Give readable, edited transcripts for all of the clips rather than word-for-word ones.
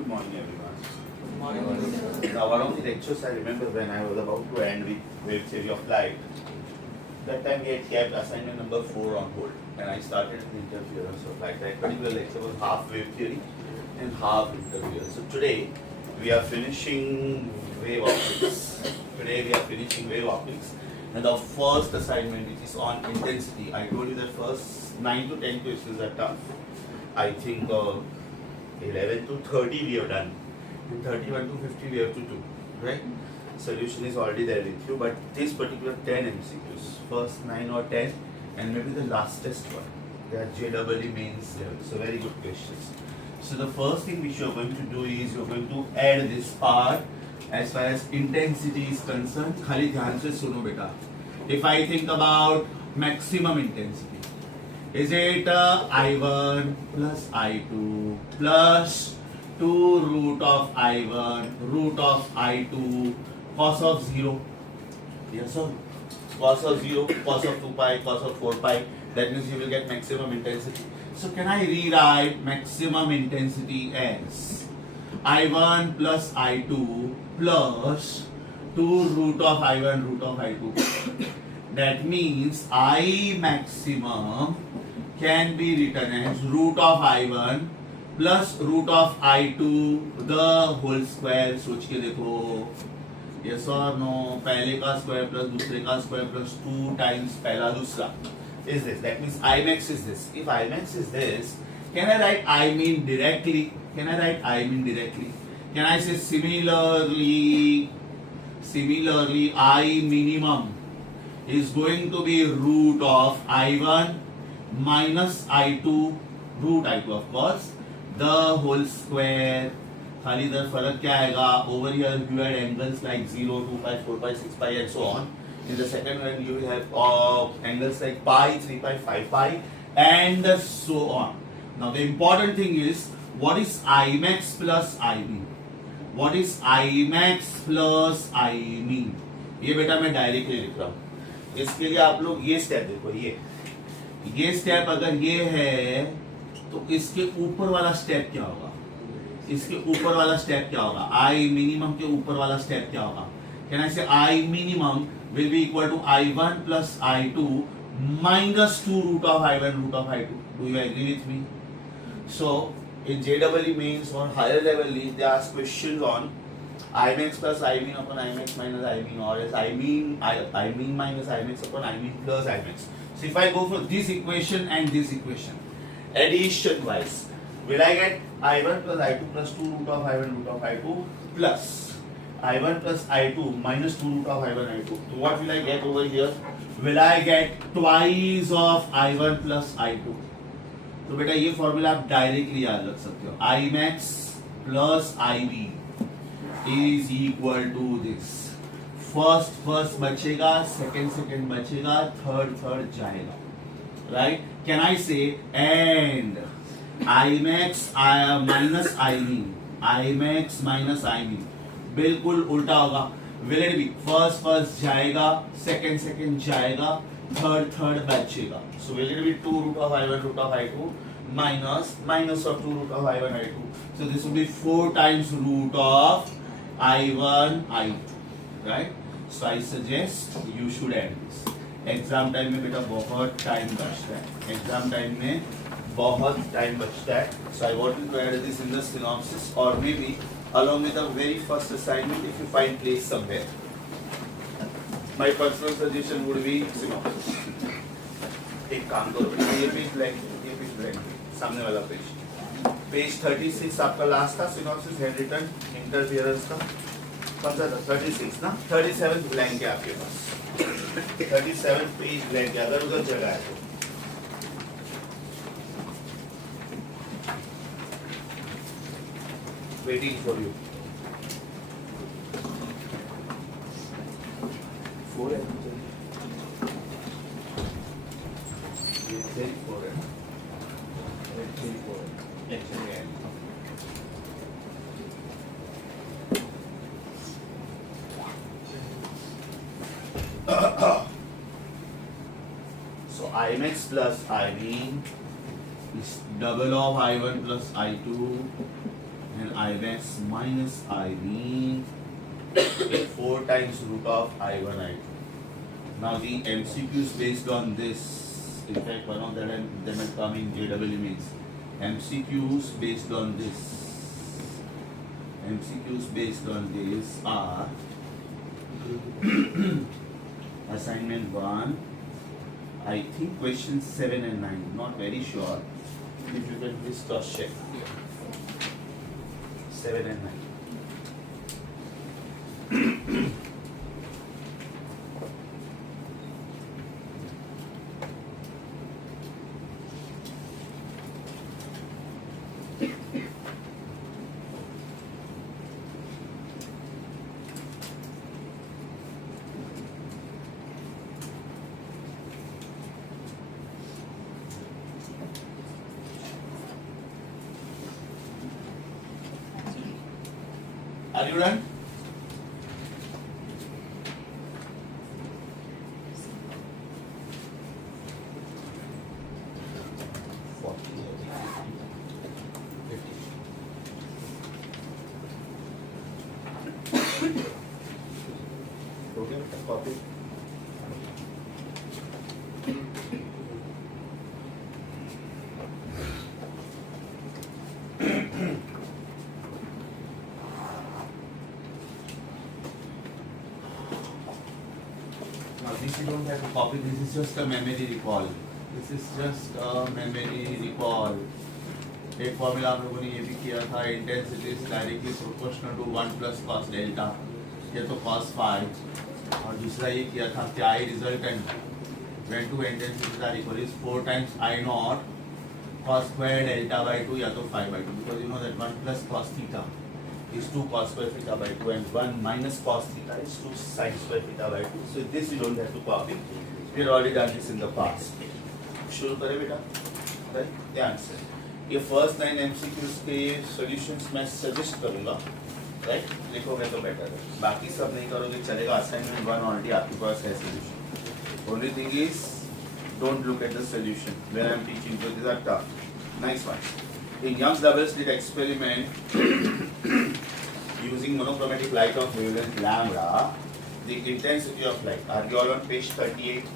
Good morning, everyone. Now, one of the lectures I remember when I was about to end with wave theory of light, that time we had kept assignment number 4 on hold, and I started with interference of light. That particular lecture was half wave theory and half interference. So today we are finishing wave optics. And the first assignment, which is on intensity. I told you that first 9 to 10 questions are tough. I think 11 to 30 we have done, and 31 to 50 we have to do, right? Solution is already there with you, but this particular 10 MCQs, first 9 or 10, and maybe the lastest one, they are JEE mains level, so very good questions. So the first thing which you are going to do is you are going to add this part as far as intensity is concerned. खाली ध्यान से सुनो बेटा. If I think about maximum intensity, is it I1 plus I2 plus 2 root of I1 root of I2 cos of 0? Yes or no? Cos of 0, cos of 2 pi, cos of 4 pi. That means you will get maximum intensity. So can I rewrite maximum intensity as I1 plus I2 plus 2 root of I1 root of I2? That means I maximum can be written as root of I1 plus root of I2 the whole square. सोच के देखो, yes or no? पहले का square plus दूसरे का square plus 2 times पहला दूसरा is this. That means I max is this. If I max is this, can I write I mean directly? Can I say similarly I minimum is going to be root of I1 minus I2 root I2 of course the whole square. खाली इधर फर्क क्या आएगा? Over here you had angles like 0, 2 pi, 4 pi, 6 pi and so on. In the second one you will have angles like pi, 3 pi, 5 pi and so on. Now the important thing is, what is I max plus I mean? What is I max plus I mean? ये बेटा मैं directly लिख रहा हूँ. इसके लिए आप लोग ये स्टेप देखो. ये स्टेप अगर ये है तो इसके ऊपर वाला स्टेप क्या होगा? I minimum के ऊपर वाला स्टेप क्या होगा? Can I say I minimum will be equal to I1 plus I2 minus 2 root of I1 root of I2. Do you agree with me? So in JEE mains on higher level they ask questions on I max plus I mean upon I max minus I mean, or as I mean minus I max upon I mean plus I max. So if I go for this equation and this equation, addition wise, will I get I1 plus I2 plus 2 root of I1 root of I2 plus I1 plus I2 minus 2 root of I1 I2. So what will I get over here? Will I get twice of I1 plus I2? तो बेटा ये formula आप directly याद रख सकते हो. I max plus IB is equal to this. First बचेगा, second बचेगा, third जाएगा. Right? Can I say and I max minus I mean, I max minus I mean बिल्कुल उल्टा होगा. Will it be first जाएगा, second जाएगा, third बचेगा. So will it be 2 root of I1 root of I2 minus of 2 root of I1 I2. So this will be 4 times root of I1 I2, right? So I suggest you should add this. Exam time में बेटा बहुत time बचता है. So I want you to add this in the synopsis or maybe along with the very first assignment if you find place somewhere. My personal suggestion would be synopsis. एक काम करो, ये page blank, सामने वाला page 36 आपका last था. Synopsis hand written interference का कौन सा था? 36 ना. 37 ब्लैंक है आपके पास. 37 पेज ब्लैंक है, अगर उधर जगह है तो. Waiting for you. 4 है. So I max plus I mean is double of I1 plus I2 and I max minus I mean 4 times root of I1 I2. Now the MCQs based on this, in fact one of them are coming JW means MCQs based on this. MCQs based on this are assignment 1, I think questions 7 and 9, not very sure. If you can please cross check. 7 and 9. Are you done? Okay, copy. Now this you don't have to copy, this is just a memory recall. This is just a memory recall. एक formula हम लोगों ने ये भी किया था, intensity is directly proportional to 1 plus cos delta, ये तो कॉस फाई, और दूसरा ये किया था कि I resultant when two intensities are equal is 4 times I naught cos square delta by 2 या तो phi by 2, because you know that 1 plus cos theta is 2 cos square theta by 2 and 1 minus cos theta is 2 sin square theta by 2. So this you don't have to copy. We have already done this in the past. शुरू करें बेटा, right? ध्यान से ये first 9 MCQs के solutions मैं suggest करूंगा, right? लिखोगे तो बेटर है, बाकी सब नहीं करोगे चलेगा. असाइनमेंट 1 ऑलरेडी आपके पास है solution. Only thing is don't look at the solution where I am teaching you. These are tough. Nice one. In Young's double slit experiment using monochromatic light of wavelength lambda, the intensity of light. Are we all on page 38?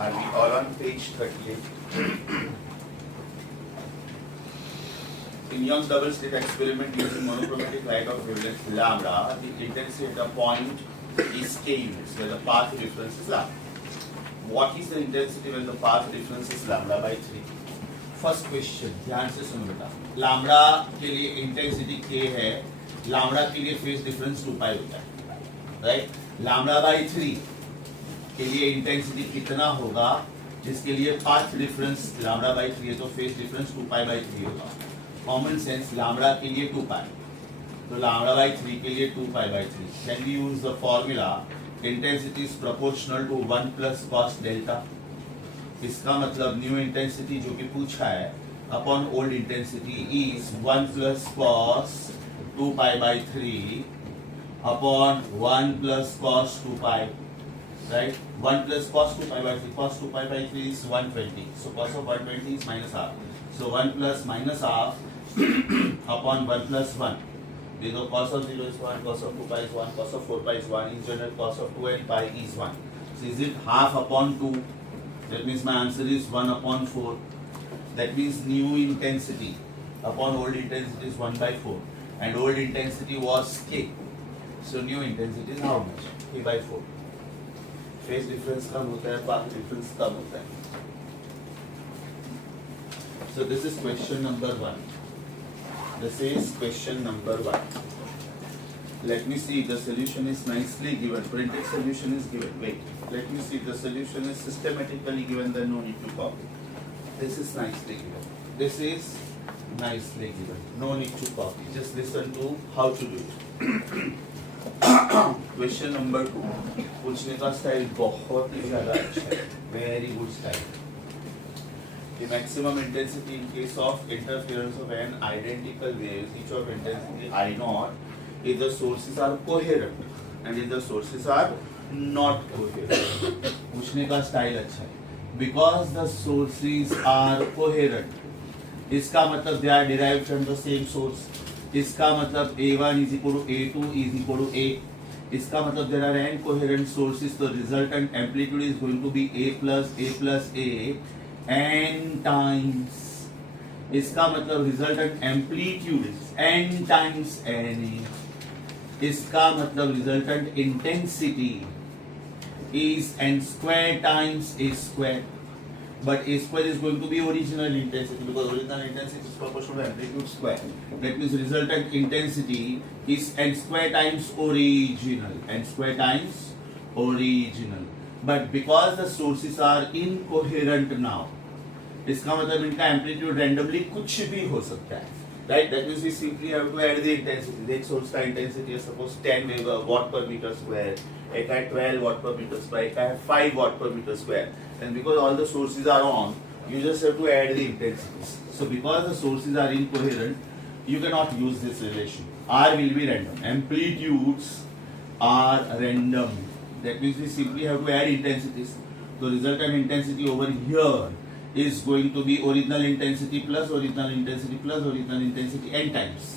Are we all on page 38? In Young's double slit experiment using monochromatic light of wavelength lambda, the intensity at a point is k units where the path difference is lambda. What is the intensity when the path difference is lambda by 3? First question, ध्यान से सुनो बेटा. Lambda के लिए intensity k है, lambda के लिए phase difference 2 पाई होता है, राइट? लैम्बडा बाई 3 के लिए इंटेंसिटी कितना होगा, जिसके लिए पाथ डिफरेंस लैम्बडा बाई 3 है तो फेज डिफरेंस 2 पाई बाई 3 होगा. कॉमन सेंस, लैम्बडा के लिए 2 पाई, तो लैम्बडा बाई 3 के लिए 2 pi by 3. Can we use the formula intensity is proportional to 1 plus cos delta. इसका मतलब न्यू इंटेंसिटी जो कि पूछा है upon old intensity is 1 plus cos 2 pi by 3 upon 1 plus cos 2 pi, right? 1 plus cos 2 pi by 3, cos 2 pi by 3 is 120, so cos of 120 is minus half, so 1 plus minus half upon 1 plus 1. Because cos of 0 is 1, cos of 2 pi is 1, cos of 4 pi is 1. In general, cos of 2 and pi is 1. So is it half upon 2? That means my answer is 1 upon 4. That means new intensity upon old intensity is 1 by 4. And old intensity was k. So new intensity is how much? k by 4. Phase difference कम होता है, path difference कम होता है. So this is question number 1. This is question number 1. Let me see, the solution is nicely given. Printed solution is given. Wait, let me see, the solution is systematically given, then no need to copy. This is nicely given. This is nicely given. No need to copy. Just listen to how to do it. Question number 2. पूछने का style बहुत ही ज़्यादा अच्छा है. Very good style. The maximum intensity in case of interference of an identical wave, each of intensity I naught, if the sources are coherent and if the sources are not coherent. पूछने का style अच्छा है. Because the sources are coherent, इसका मतलब they are derived from the same source, इसका मतलब A1 is equal to A2 is equal to A, इसका मतलब there are n coherent sources, तो resultant amplitude is going to be A plus A n times, इसका मतलब resultant amplitude is n times Na, इसका मतलब resultant intensity is n square times A square, but A square is going to be original intensity because original intensity is proportional to amplitude square. That means resultant intensity is n square times original, n square times original. But because the sources are incoherent now, इसका मतलब इनका amplitude randomly कुछ भी हो सकता है, right? That means we simply have to add the intensity. The source का intensity is suppose 10 watt per meter square, एक है 12 watt per meter square, एक है 5 watt per meter square. And because all the sources are on, you just have to add the intensities. So because the sources are incoherent, you cannot use this relation. R will be random. Amplitudes are random. That means we simply have to add intensities. So resultant intensity over here is going to be original intensity plus original intensity plus original intensity n times,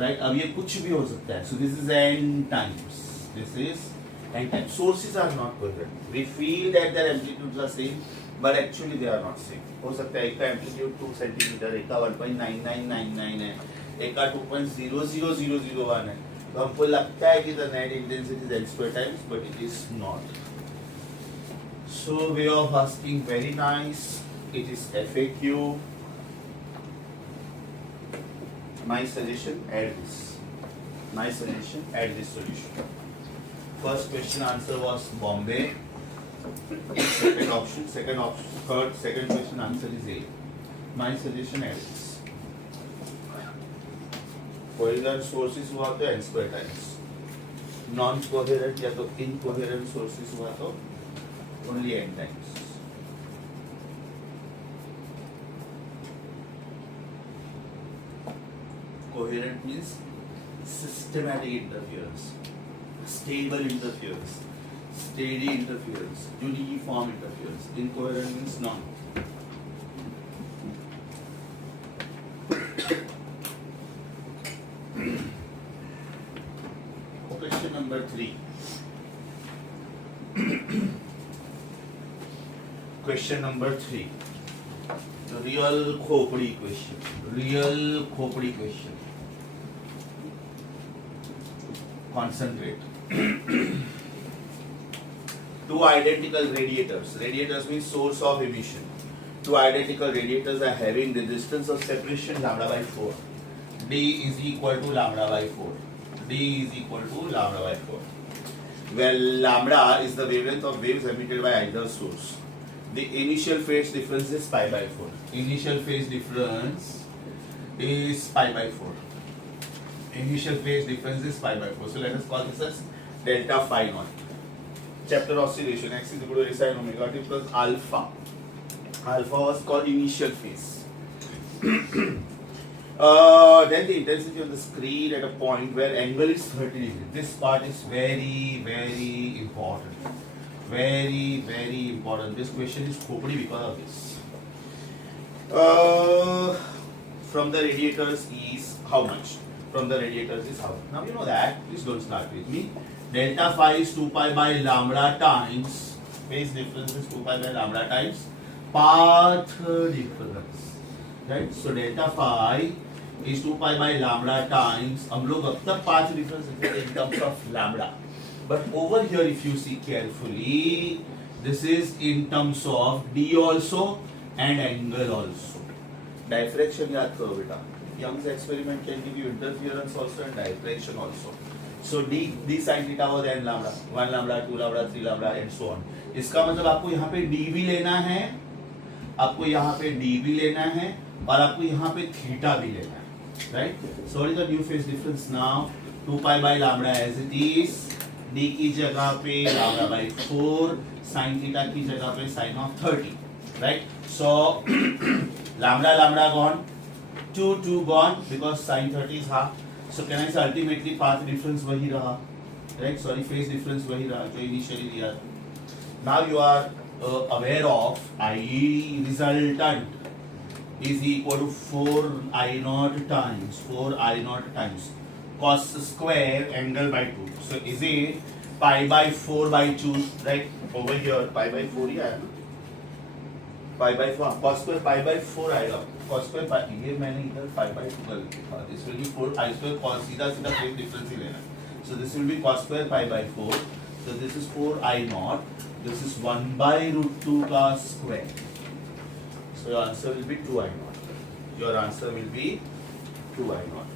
right? अब ये कुछ भी हो सकता है. So this is n times. This is n times. Sources are not coherent. We feel that their amplitudes are same, but actually they are not same. हो सकता है एक का amplitude 2 सेंटीमीटर, एक का 1.9999 है, एक का 2.00001 है. तो हमको लगता है कि the net intensity is n square times, but it is not. So way of asking very nice. It is FAQ. My suggestion, add this. My suggestion, add this solution. First question answer was Bombay. Second option, second question answer is A. My suggestion, add this. Coherent sources हुआ तो n square times. Non-coherent या तो incoherent sources हुआ तो only n times. Coherent means systematic interference, stable interference, steady interference, uniform interference. Incoherent means none. Question number 3. Question number 3. The real khopdi question. Real khopdi question. Concentrate. Two identical radiators. Radiators means source of emission. Two identical radiators are having the distance of separation lambda by 4. D is equal to lambda by 4. D is equal to lambda by 4. Where lambda is the wavelength of waves emitted by either source. The initial phase difference is pi by 4. Initial phase difference is pi by 4. Initial phase difference is pi by 4. So let us call this as delta phi naught. Chapter oscillation. X is equal to a sin omega t plus alpha. Alpha was called initial phase. Then the intensity of the screen at a point where angle is 30 degrees. This part is very, very important. Very, very important. This question is khopdi because of this. From the radiators is how much? From the radiators is how much? Now you know that. Please don't start with me. Delta phi is 2 pi by lambda times. Phase difference is 2 pi by lambda times path difference. Right? So delta phi is 2 pi by lambda times. हम लोग अब तक path difference in terms of lambda. But over here, if you see carefully, this is in terms of d also and angle also. Diffraction याद करो बेटा. Young's experiment can give you interference also and diffraction also. So d sin theta was n lambda, 1 lambda, 2 lambda, 3 lambda and so on. इसका मतलब आपको यहाँ पे d भी लेना है, आपको यहाँ पे d भी लेना है और आपको यहाँ पे थीटा भी लेना है, right? So what is the new phase difference now? 2 pi by lambda as it is. D की जगह पे lambda by 4, sin theta की जगह पे sin of 30, right? So lambda gone, 2 gone because sin 30 is half. So can I say ultimately path difference वही रहा, right? Sorry, phase difference वही रहा जो initially दिया. Now you are aware of I resultant. is equal to 4 I naught times cos square angle by 2. So is it pi by 4 by 2, right? Over here pi by 4 ही आया ना, pi by 4 cos square pi by 4 आएगा, cos square pi, ये मैंने इधर pi by 2 कर लिखा, this will be 4 I square cos, सीधा सीधा same difference ही लेना, so this will be cos square pi by 4, so this is 4 I naught, this is 1 by root 2 cos square, so your answer will be 2 I naught, your answer will be 2 I naught.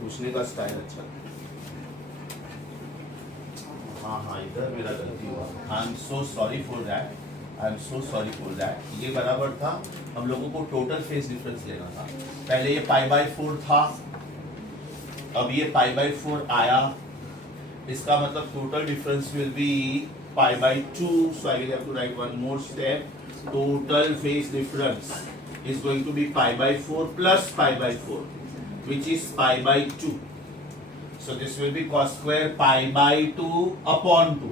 पूछने का style अच्छा है। हाँ इधर मेरा गलती हुआ, I am so sorry for that, ये बराबर था, हम लोगों को टोटल फेज डिफरेंस लेना था, पहले ये पाई बाय 4 था, अब ये पाई बाय 4 आया, इसका मतलब total difference will be pi by 2, so I will have to write one more step, total phase difference is going to be pi by 4 plus pi by 4, which is pi by 2. So this will be cos square pi by 2 upon 2.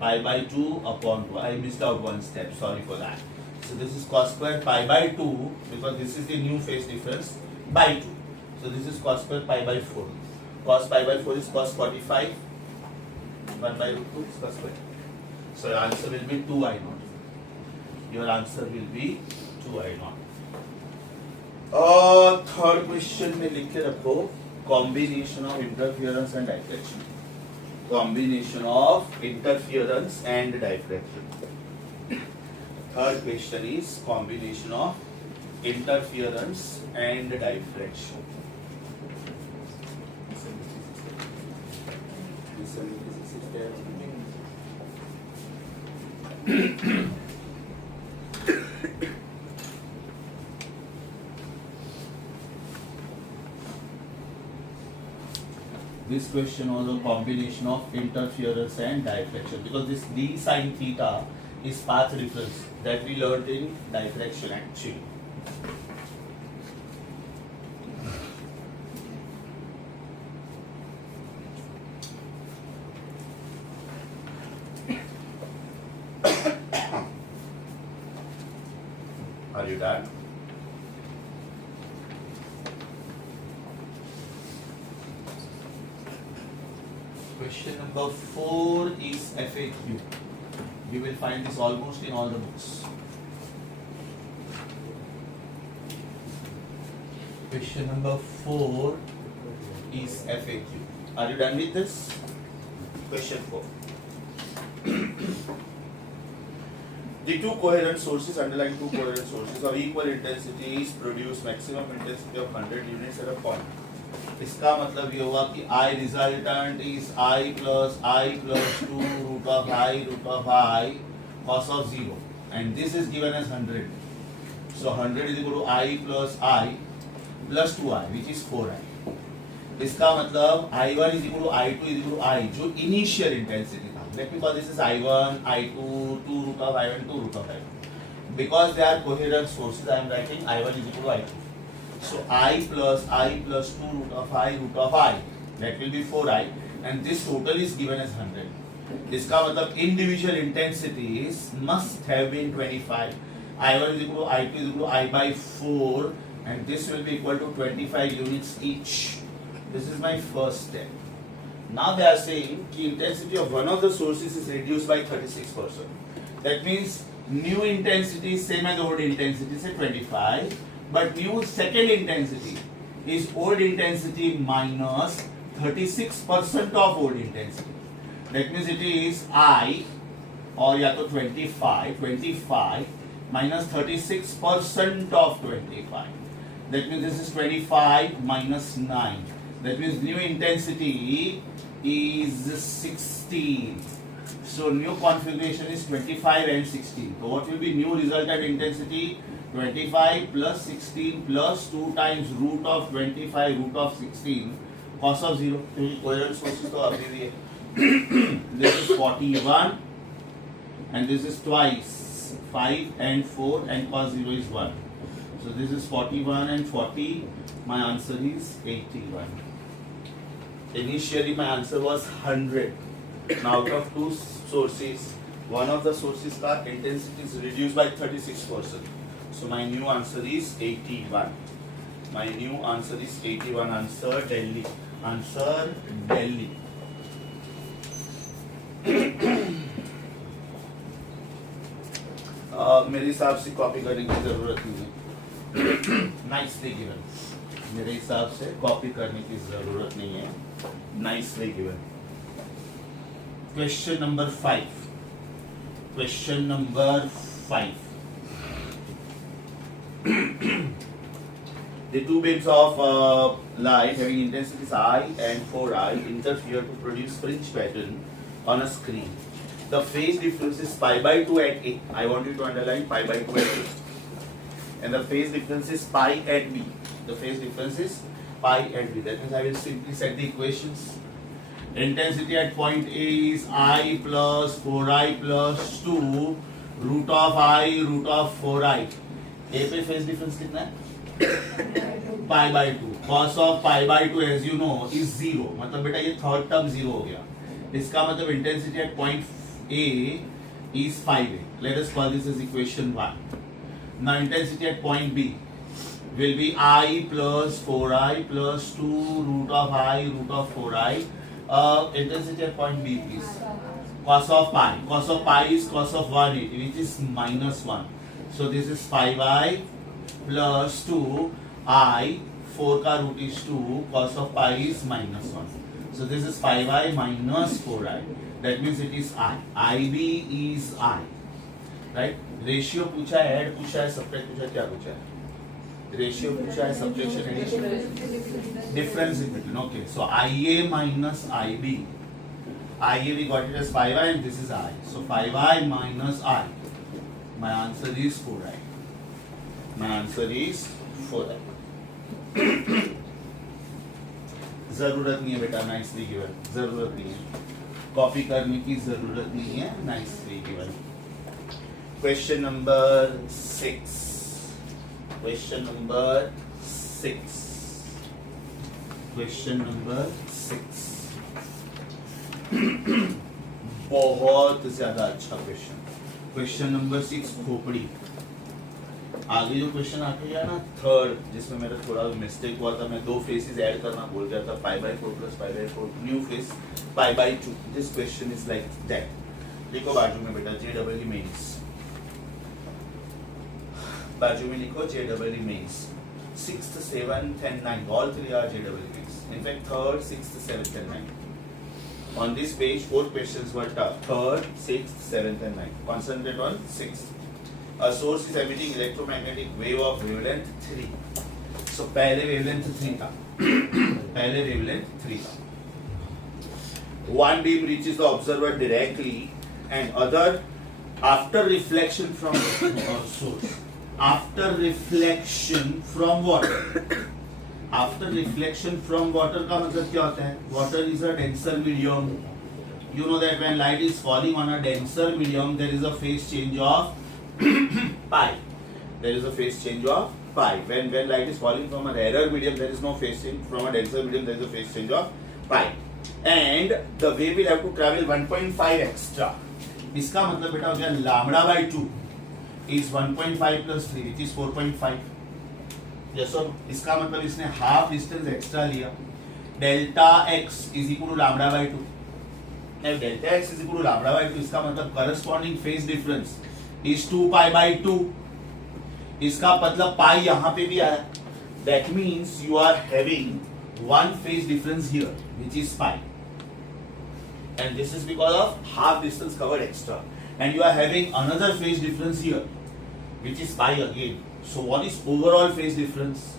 Pi by 2 upon 2. I missed out one step. Sorry for that. So this is cos square pi by 2 because this is the new phase difference by 2. So this is cos square pi by 4. Cos pi by 4 is cos 45. 1 by root 2 is cos square. So your answer will be 2 I naught. Your answer will be 2 I naught. Third question में लिख के रखो combination of interference and diffraction, combination of interference and diffraction. Third question is combination of interference and diffraction. This question was a combination of interference and diffraction because this d sin theta is path difference that we learned in diffraction actually. Are you done? Question number 4 is FAQ. You will find this almost in all the books. Question number 4 is FAQ. Are you done with this? Question 4. The two coherent sources, underlying two coherent sources of equal intensities produce maximum intensity of 100 units at a point. इसका मतलब ये होगा कि I resultant is I plus 2 root of I cos of 0 and this is given as 100. So 100 is equal to I plus 2I which is 4I. इसका मतलब I1 is equal to I2 is equal to I जो initial intensity था. Let me call this as I1, I2, 2 root of I1, 2 root of I2. Because they are coherent sources, I am writing I1 is equal to I2. So I plus 2 root of I, that will be 4I and this total is given as 100. इसका मतलब individual intensities must have been 25. I1 is equal to I2 is equal to I by 4 and this will be equal to 25 units each. This is my first step. Now they are saying the intensity of one of the sources is reduced by 36%. That means new intensity is same as old intensity, say 25. But new second intensity is old intensity minus 36% of old intensity. That means it is I or या तो 25 minus 36% of 25. That means this is 25 minus 9. That means new intensity is 16. So new configuration is 25 and 16. So what will be new resultant intensity? 25 plus 16 plus 2 times root of 25 root of 16 cos of 0. Coherent sources तो अभी भी है. This is 41 and this is twice 5 and 4 and cos 0 is 1. So this is 41 and 40. My answer is 81. Initially my answer was 100. Now out of two sources, one of the sources का intensity is reduced by 36%. So my new answer is 81. My new answer is 81. Answer Delhi. Answer Delhi. मेरे हिसाब से copy करने की जरूरत नहीं है. Nicely given. मेरे हिसाब से कॉपी करने की जरूरत नहीं है. Nicely given. Question number 5. Question number 5. The two beams of light having intensities I and 4I interfere to produce fringe pattern on a screen. The phase difference is pi by 2 at A. I want you to underline pi by 2 at A. And the phase difference is pi at B. The phase difference is pi at B. That means I will simply set the equations. Intensity at point A is I plus 4I plus 2 root of I root of 4I. A पे phase difference कितना है? Pi by 2. Cos of pi by 2 as you know is 0. मतलब बेटा ये third term 0 हो गया. इसका मतलब intensity at point A is 5A. Let us call this as equation 1. Now intensity at point B will be I plus 4I plus 2 root of I root of 4I. Intensity at point B please. Cos of pi. Cos of pi is cos of 180 which is minus 1. So this is 5I plus 2I. 4 का root is 2. Cos of pi is minus 1. So this is 5I minus 4I. That means it is I. IB is I. Right? Ratio पूछा है, add पूछा है, subtract पूछा है, क्या पूछा है? Ratio पूछा है, subtraction addition. Difference in between. Okay. So IA minus IB. IA we got it as 5I and this is I. So 5I minus I. My answer is 4I. My answer is 4I. जरूरत नहीं है बेटा nicely given. जरूरत नहीं है copy करने की. जरूरत नहीं है. Nicely given. Question number 6. Question number 6. Question number 6. बहुत ज्यादा अच्छा क्वेश्चन. क्वेश्चन नंबर 6 खोपड़ी. आगे जो क्वेश्चन आके गया ना थर्ड, जिसमें मेरा थोड़ा मिस्टेक हुआ था. मैं दो फेसेस ऐड करना बोल गया था. Pi by 4 plus pi by 4 new face pi by 2. This question is like that. लिखो बाजू में बेटा JEE मेंस. बाजू में लिखो JEE Mains. 6th 7th and 9th all three are JEE means. In fact 3rd 6th 7th and 9th. On this page 4 questions were tough. 3rd 6th 7th and 9th. Concentrate on 6th. A source is emitting electromagnetic wave of wavelength 3. So पहले wavelength 3 था. पहले wavelength 3 था. One beam reaches the observer directly and other after reflection from source. After reflection from water. After reflection from water का मतलब क्या होता है? Water is a denser medium. You know that when light is falling on a denser medium, there is a phase change of pi. There is a phase change of pi. When light is falling from a rarer medium, there is no phase change. From a denser medium, there is a phase change of pi. And the wave will have to travel 1.5 extra. इसका मतलब बेटा हो गया lambda by 2 is 1.5 plus 3 which is 4.5. Yes or no? इसका मतलब इसने half distance extra लिया. Delta x is equal to lambda by 2. Now delta x is equal to lambda by 2. इसका मतलब corresponding phase difference is 2 pi by 2. इसका मतलब पाई यहाँ पे भी आया. That means you are having one phase difference here, which is pi, and this is because of half distance covered extra. And you are having another phase difference here, which is pi again. So what is overall phase difference?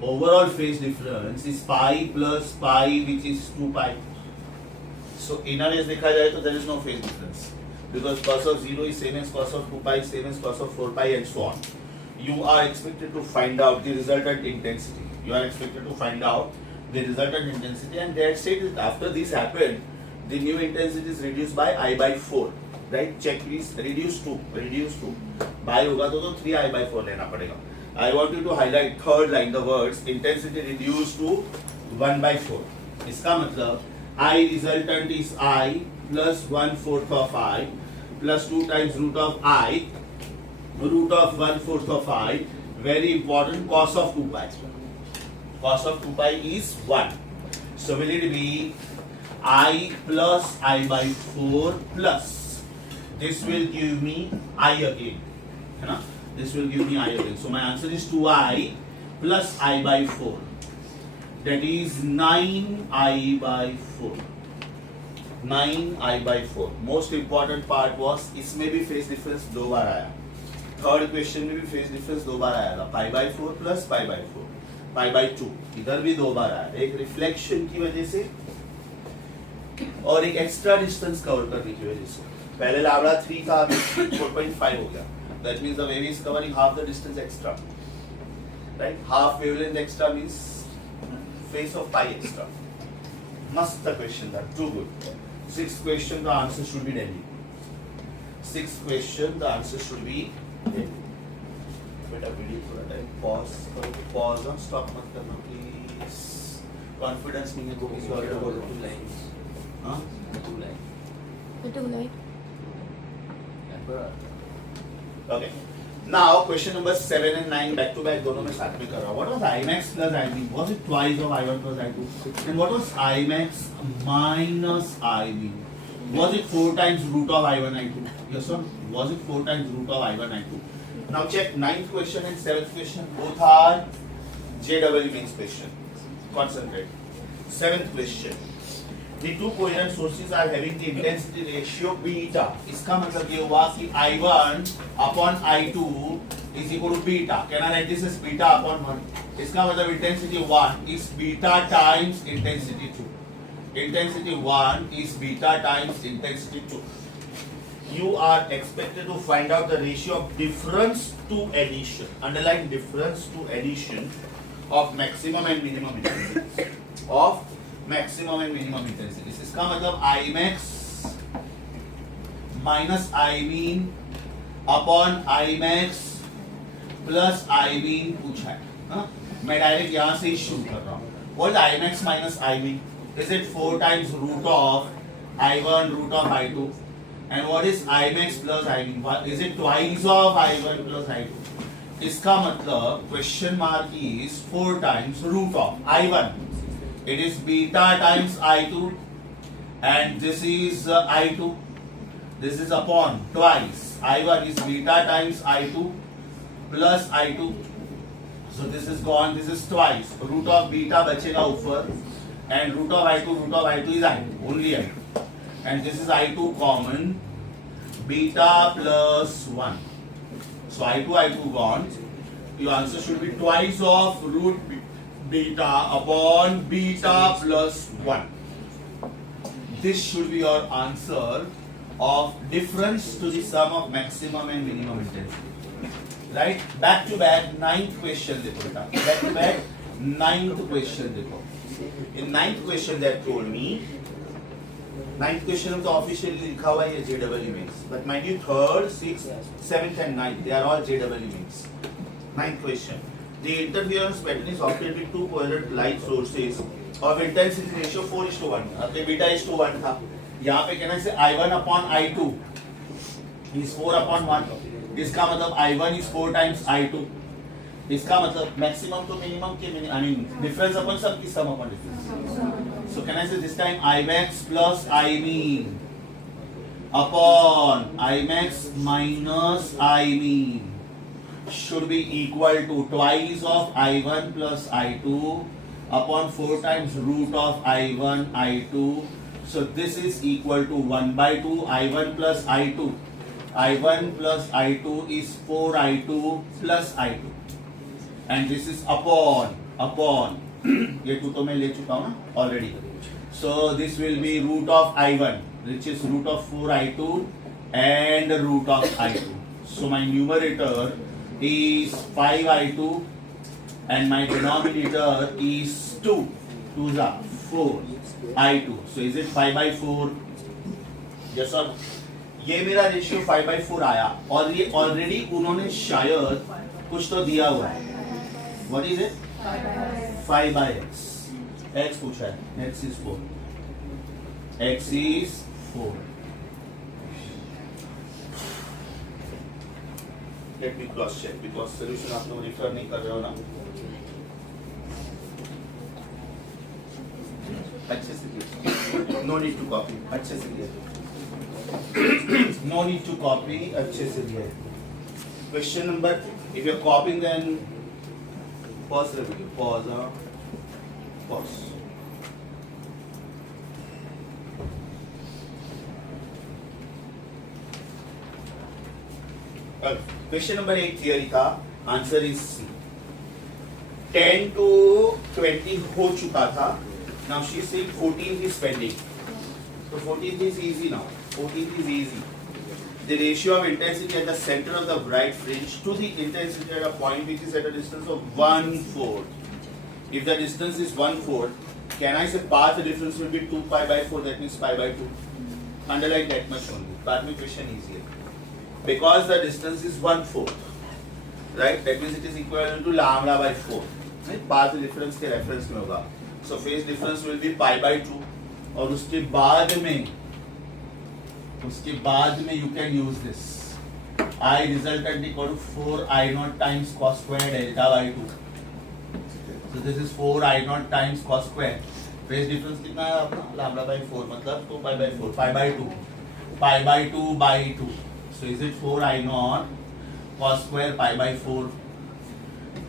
Overall phase difference is pi plus pi, which is 2 pi. So in other words, देखा जाए तो there is no phase difference. Because cos of 0 is same as cos of 2 pi, same as cos of 4 pi and so on. You are expected to find out the resultant intensity. You are expected to find out the resultant intensity, and that's it. After this happened, the new intensity is reduced by I by 4. Right? Check please. Reduce 2. Reduce 2. By होगा तो 3I by 4 लेना पड़ेगा. I want you to highlight third line the words intensity reduced to 1 by 4. इसका मतलब I resultant is I plus 1/4 of I plus 2 times root of I, root of 1/4 of I. Very important, cos of 2 pi. Cos of 2 pi is 1. So will it be I plus I by 4 plus, this will give me I again. है ना? This will give me I again. So my answer is 2I plus I by 4. That is 9I by 4. 9I by 4. Most important part was इसमें भी phase difference 2 बार आया. Third question में भी phase difference 2 बार आया था. Pi by 4 plus pi by 4. Pi by 2 इधर भी 2 बार आया. एक रिफ्लेक्शन की वजह से और एक एक्स्ट्रा डिस्टेंस कवर करने की वजह से. पहले लैम्डा 3 था, 4.5 हो गया. That means the wave is covering half the distance extra. Right? Half wavelength extra means phase of pi extra. Must the question that too good. Sixth question, the answer should be Delhi. Sixth question, the answer should be Delhi. बेटा video थोड़ा time pause करो. Pause on stop मत करना please. Confidence नहीं है तो किसी और को बोलो. 2 लाइंस. हाँ 2 line. 2 line. Okay. Now question number 7 and 9 back to back दोनों में साथ में कर रहा हूँ. What was Imax plus Ib? Was it twice of I1 plus I2? And what was Imax minus Ib? Was it 4 times root of I1 I2? Yes or no? Was it 4 times root of I1 I2? Now check 9th question and 7th question. Both are JEE means question. Concentrate. 7th question. The two coherent sources are having the intensity ratio beta. इसका मतलब ये हुआ कि I1 upon I2 is equal to beta. Can I write this as beta upon 1? इसका मतलब intensity 1 is beta times intensity 2. Intensity 1 is beta times intensity 2. You are expected to find out the ratio of difference to addition. Underline difference to addition of maximum and minimum intensity. Of maximum and minimum intensity. इसका मतलब Imax minus Imean upon Imax plus Imean पूछा है. हाँ? मैं direct यहाँ से ही शुरू कर रहा हूँ. What is Imax minus Imean? Is it 4 times root of I1 root of I2? And what is Imax plus Imean? Is it twice of I1 plus I2? इसका मतलब question mark is 4 times root of I1. It is beta times I2 and this is I2. This is upon twice. I1 is beta times I2 plus I2. So this is gone. This is twice. Root of beta बचेगा ऊपर and root of I2 is I2. Only I2. And this is I2 common. Beta plus 1. So I2 gone. Your answer should be twice of root beta upon beta plus 1. This should be your answer of difference to the sum of maximum and minimum intensity. Right? Back to back 9th question देखो बेटा. Back to back 9th question देखो. In 9th question they have told me. 9th question में तो officially लिखा हुआ है JEE means. But mind you 3rd, 6th, 7th and 9th they are all JEE means. 9th question. The interference pattern is obtained with two coherent light sources of intensity ratio 4:1. अपने beta is to 1 था. यहाँ पे कहना है I1 upon I2 is 4 upon 1. इसका मतलब I1 is 4 times I2. इसका मतलब maximum to minimum के I mean difference upon sum की sum upon difference. So can I say this time Imax plus Imean upon Imax minus Imean should be equal to twice of I1 plus I2 upon 4 times root of I1 I2. So this is equal to 1 by 2 I1 plus I2. I1 plus I2 is 4 I2 plus I2. And this is upon ये 2 तो मैं ले चुका हूँ ना already. So this will be root of I1 which is root of 4 I2 and root of I2. So my numerator is 5 I2 and my denominator is 2. 2 is 4 I2. So is it 5 by 4? Yes or no? ये मेरा ratio 5 by 4 आया और ये already उन्होंने शायद कुछ तो दिया हुआ है. What is it? 5 by x. X पूछा है. X is 4. X is 4. Let me cross check because solution आप लोग refer नहीं कर रहे हो ना. अच्छे से लिखिए. No need to copy. अच्छे से लिखिए. No need to copy. अच्छे से लिखिए. Question number. If you're copying, then pause the video. Pause. Pause. Question number 8 theory था. Answer is C. 10 to 20 हो चुका था. Now she is saying 14th is pending. So 14th is easy now. 14th is easy. The ratio of intensity at the center of the bright fringe to the intensity at a point which is at a distance of 1/4. If the distance is 1/4, can I say path difference will be 2 pi by 4? That means pi by 2. Underline that much only. Part में question easier. Because the distance is 1/4, right? That means it is equal to lambda by 4. Right? Path difference के reference में होगा. So phase difference will be pi by 2. और उसके बाद में you can use this. I resultant equal to 4 I naught times cos square delta by 2. So this is 4 I naught times cos square. Phase difference कितना है अपना? Lambda by 4 मतलब 2 pi by 4. Pi by 2. Pi by 2 by 2. So is it 4 I naught cos square pi by 4,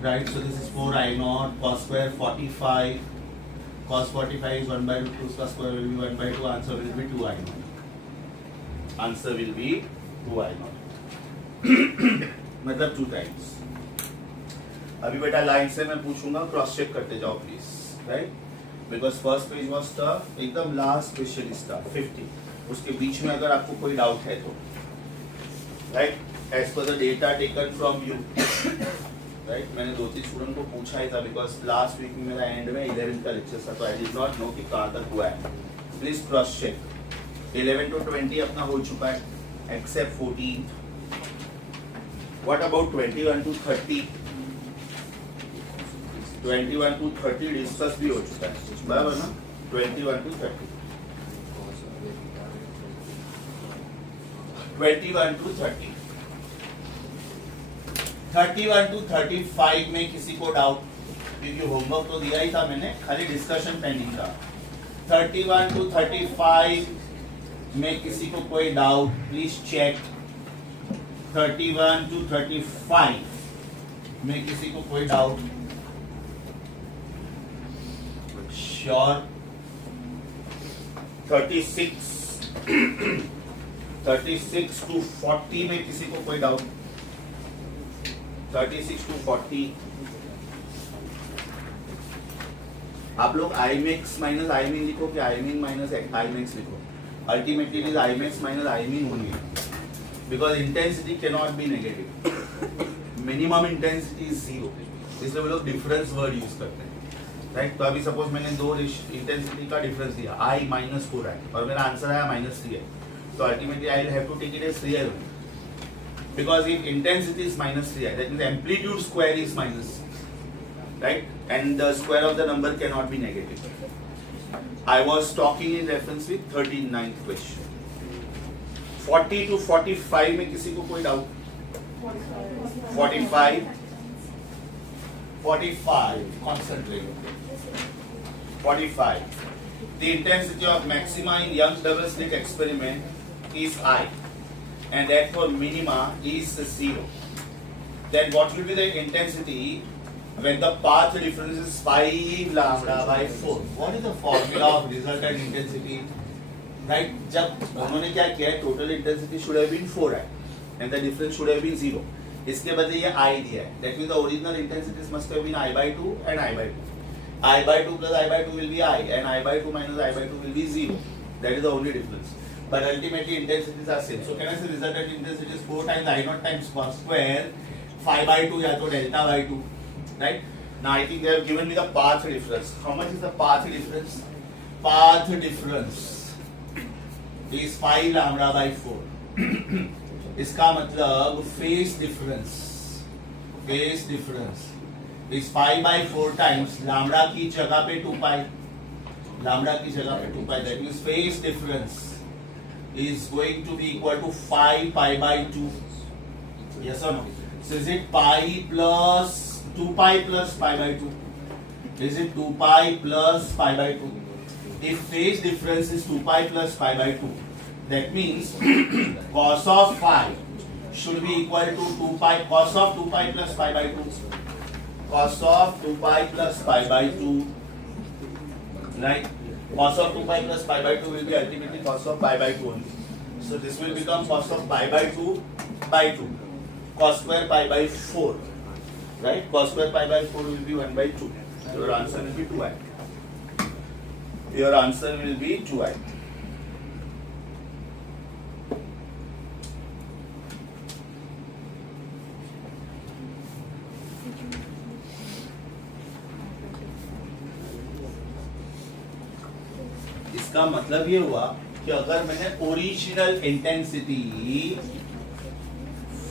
right? So this is 4 I naught cos square 45. Cos 45 is 1 by 2. Cos square will be 1 by 2. Answer will be 2 I naught. Answer will be 2 I naught. मतलब 2 times. अभी बेटा line से मैं पूछूंगा, cross check करते जाओ please, right? Because first page was tough, एकदम last question is tough 50. उसके बीच में अगर आपको कोई डाउट है तो, right, as per the data taken from you, right, मैंने 2-3 स्टूडेंट को पूछा ही था बिकॉज लास्ट वीक में मेरा एंड में 11 का लेक्चर था तो आई डिड नॉट नो कि कहाँ तक हुआ है. Please cross check. 11 to 20 अपना हो चुका है except 14. What about 21 to 30? 21 to 30 discuss भी हो चुका है, बराबर ना? 21 to 30. 21 to 30. 31 to 35 में किसी को डाउट? क्योंकि होमवर्क तो दिया ही था मैंने, खाली डिस्कशन पेंडिंग था. 31 to 35 में किसी को कोई डाउट? Please check. 31 to 35 में किसी को कोई डाउट? श्योर. 36 to 40 में किसी को कोई डाउट? 36 to 40. आप लोग imax minus imin लिखो कि imin minus imax लिखो. Ultimately it is imax minus imin only. Because intensity cannot be negative. Minimum intensity is 0. इसलिए वो लोग difference word use करते हैं. राइट, तो अभी सपोज मैंने 2 इंटेंसिटी का डिफरेंस दिया, I minus 4 है और मेरा आंसर आया -3 है. So ultimately I will have to take it as 3i only. Because if intensity is -3i, that means amplitude square is minus, right? And the square of the number cannot be negative. I was talking in reference with 39th question. 40 to 45 में किसी को कोई doubt? 45, concentrate. 45. The intensity of maxima in Young's double slit experiment is I, and that for minima is 0. Then what will be the intensity when the path difference is 5 lambda by 4? What is the formula of resultant intensity? Right? जब उन्होंने क्या किया है, total intensity should have been 4i, and the difference should have been 0. इसके बदले ये I दिया है. That means the original intensities must have been I by 2 and I by 2. I by 2 plus I by 2 will be I, and I by 2 minus I by 2 will be 0. That is the only difference. But ultimately intensities are same. So can I say resultant intensity is 4 times I naught times cos square 5 by 2 या तो delta by 2, right? Now I think they have given me the path difference. How much is the path difference? Path difference is 5 lambda by 4. इसका मतलब phase difference इस 5 by 4 times lambda की जगह पे 2 pi, that means phase difference is going to be equal to 5 pi by 2. Yes or no? So is it pi plus 2 pi plus pi by 2? Is it 2 pi plus pi by 2? If phase difference is 2 pi plus pi by 2, that means cos of phi should be equal to 2 pi cos of 2 pi plus pi by 2. Cos of 2 pi plus pi by 2, right? Cos of 2 pi plus pi by 2 will be ultimately cos of pi by 2 only. So this will become cos of pi by 2 by 2. Cos square pi by 4, right? Cos square pi by 4 will be 1 by 2. Your answer will be 2i. Your answer will be 2i. इसका मतलब ये हुआ कि अगर मैंने original intensity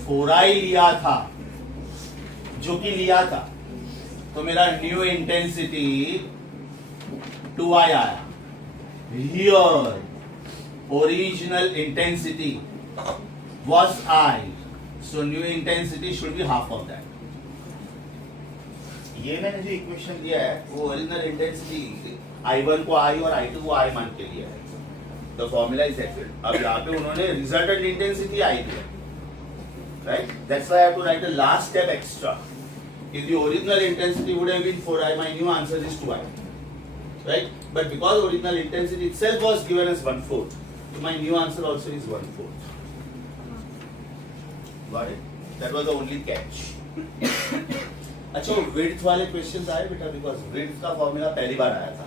4i लिया था, जो कि लिया था, तो मेरा न्यू इंटेंसिटी 2i आया. Here original intensity was I, so new intensity should be half of that. ये मैंने जो इक्वेशन दिया है वो ओरिजिनल इंटेंसिटी I1 को I और I2 को I मान के लिया है. The formula is that. अब यहाँ पे उन्होंने resultant intensity I दिया, right? That's why I have to write the last step extra. If the original intensity would have been 4i, my new answer is 2i, right? But because original intensity itself was given as 1/4, so my new answer also is 1/4. Got it? That was the only catch. अच्छा width वाले questions आए बेटा, because width का formula पहली बार आया था.